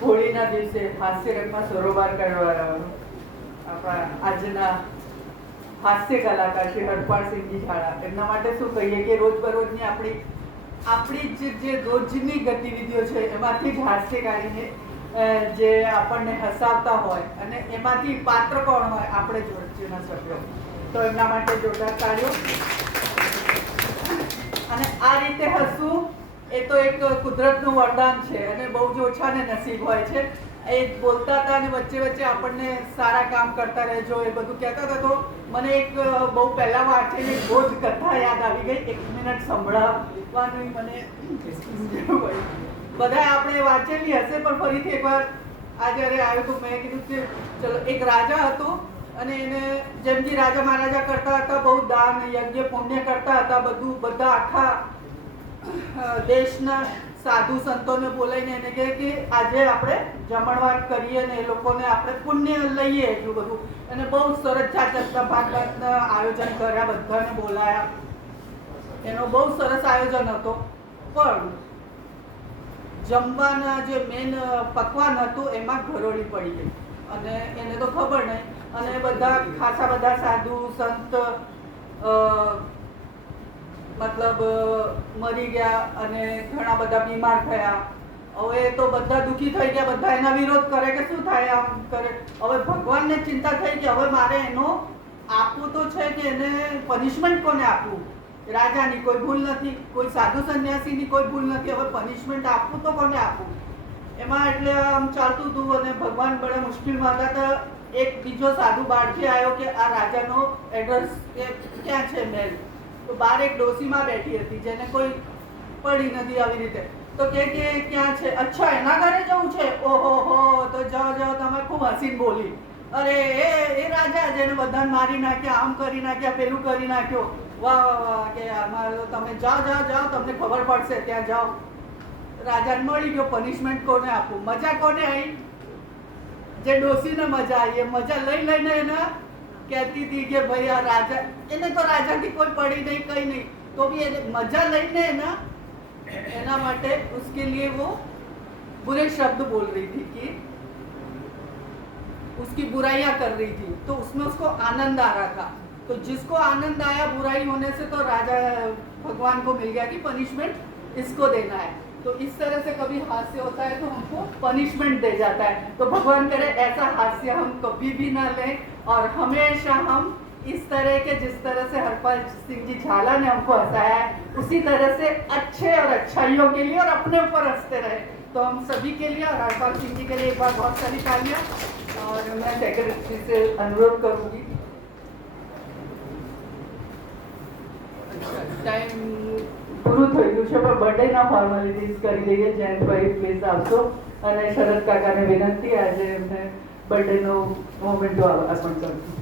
હોળીના દિવસે હાસ્ય રંગમાં સરોવર કરવા આપણા આજના હાસ્ય કલાકાર શ્રી હરપાલસિંહજી ઝાલા, એમના માટે શું કહીએ કે રોજબરોજની આપણી જે રોજની ગતિવિધિઓ છે એમાંથી જ હાસ્ય કાઢીને જે આપણને હસાવતા હોય અને એમાંથી પાત્ર કોણ હોય, આપણે જ વચ્ચેના સભ્યો. તો એમના માટે જોરદાર તાળીઓ. અને આ રીતે હસવું એ તો એક કુદરતનું વરદાન છે અને બહુ જ ઓછાને નસીબ હોય છે. એ બોલતા હતા અને વચ્ચે વચ્ચે આપણને સારા કામ કરતા રહેજો એ બધું કહેતા હતા. તો મને એક બહુ પહેલા વાંચેલી બોધ કથા યાદ આવી ગઈ. 1 મિનિટ સંભળાવવાનું મને બધા આપણે વાંચેલી હશે પણ ફરીથી એકવાર આ જ્યારે આવ્યું તો મેં કીધું કે ચલો. એક રાજા હતો અને એને જેમથી રાજા મહારાજા કરતા હતા, બહુ દાન યજ્ઞ પુણ્ય કરતા હતા, બધા આખા દેશના સાધુ સંતોને બોલાવીને એને કહે કે આજે આપણે જમણવાર કરીએ ને એ લોકોને આપણે પુણ્ય લઈએ એટલું બધું. અને બહુ સરસ જાતના ભાગવતના આયોજન કર્યા, બધાને બોલાયા. એનો બહુ સરસ આયોજન હતો. પણ જમવાના જે મેન પકવાન હતું એમાં ઘરોળી પડી ગઈ અને એને તો ખબર નહીં. અને બધા ખાસા બધા સાધુ સંત મતલબ મરી ગયા અને ઘણા બધા બીમાર થયા. હવે તો બધા દુઃખી થઈ ગયા, બધા એના વિરોધ કરે કે શું થાય આમ કરે. હવે ભગવાનને ચિંતા થઈ કે હવે મારે એનો આપવું તો છે કે એને પનિશમેન્ટ કોને આપવું. રાજાની કોઈ ભૂલ નથી, કોઈ સાધુ સંન્યાસીની કોઈ ભૂલ નથી, હવે પનિશમેન્ટ આપવું તો કોને આપવું. એમાં એટલે આમ ચાલતું હતું અને ભગવાન બડે મુશ્કેલમાં હતા. તો એક બીજો સાધુ બહારથી આવ્યો કે આ રાજાનો એડ્રેસ ક્યાં છે મહેલ. તો બહાર એક ડોસીમાં બેઠી હતી જેને કોઈ પડી નથી આવી રીતે. તો કે ક્યાં છે? અચ્છા એના ઘરે જવું છે? ઓહો હો, તો જાઓ જાઓ. તમે ખૂબ હસીને બોલી, અરે એ રાજા જેને બધાને મારી નાખ્યા, આમ કરી નાખ્યા, પેલું કરી નાખ્યો. વાહ વાહ વાહ, કે આમાં તમે જાઓ જાઓ જાઓ, તમને ખબર પડશે, ત્યાં જાઓ. રાજાને મળી ગયો પનિશમેન્ટ કોને આપવું. મજા કોને આવી? જે ડોસીને મજા આવી. એ મજા લઈ લઈને એના કહેતી હતી કે ભાઈ આ રાજા, એને તો રાજાથી કોઈ પડી નહીં, કઈ નહીં, તો भी એને મજા લઈને એના માટે उसके लिए वो बुरे शब्द बोल रही थी कि उसकी बुराइयां कर रही थी. तो उसमें उसको आनंद आ रहा था. तो जिसको आनंद आया बुराई होने से, तो राजा भगवान को मिल गया कि पनिशमेंट इसको देना है. तो इस तरह से कभी हास्य होता है तो हमको पनिशमेंट दे जाता है. तो भगवान करे ऐसा हास्य हम कभी भी ना लें और हमेशा हम इस तरह के, जिस तरह से हरपाल सिंह जी झाला ने हमको हंसाया है, उसी तरह से अच्छे और अच्छाइयों के लिए और अपने ऊपर हंसते रहे. तो हम सभी के लिए और हरपाल सिंह जी के लिए एक बार बहुत सारी तालियां. और मैं सेक्रेटरी से अनुरोध करूंगी, टाइम પૂરું થઈ ગયું છે પણ બર્થડેના ફોર્માલિટીઝ કરી દઈએ. જયંતભાઈ પ્લીઝ આવશો અને શરદ કાકાને વિનંતી આજે એમને બર્થડેનો મોમેન્ટો અર્પણ કરશું.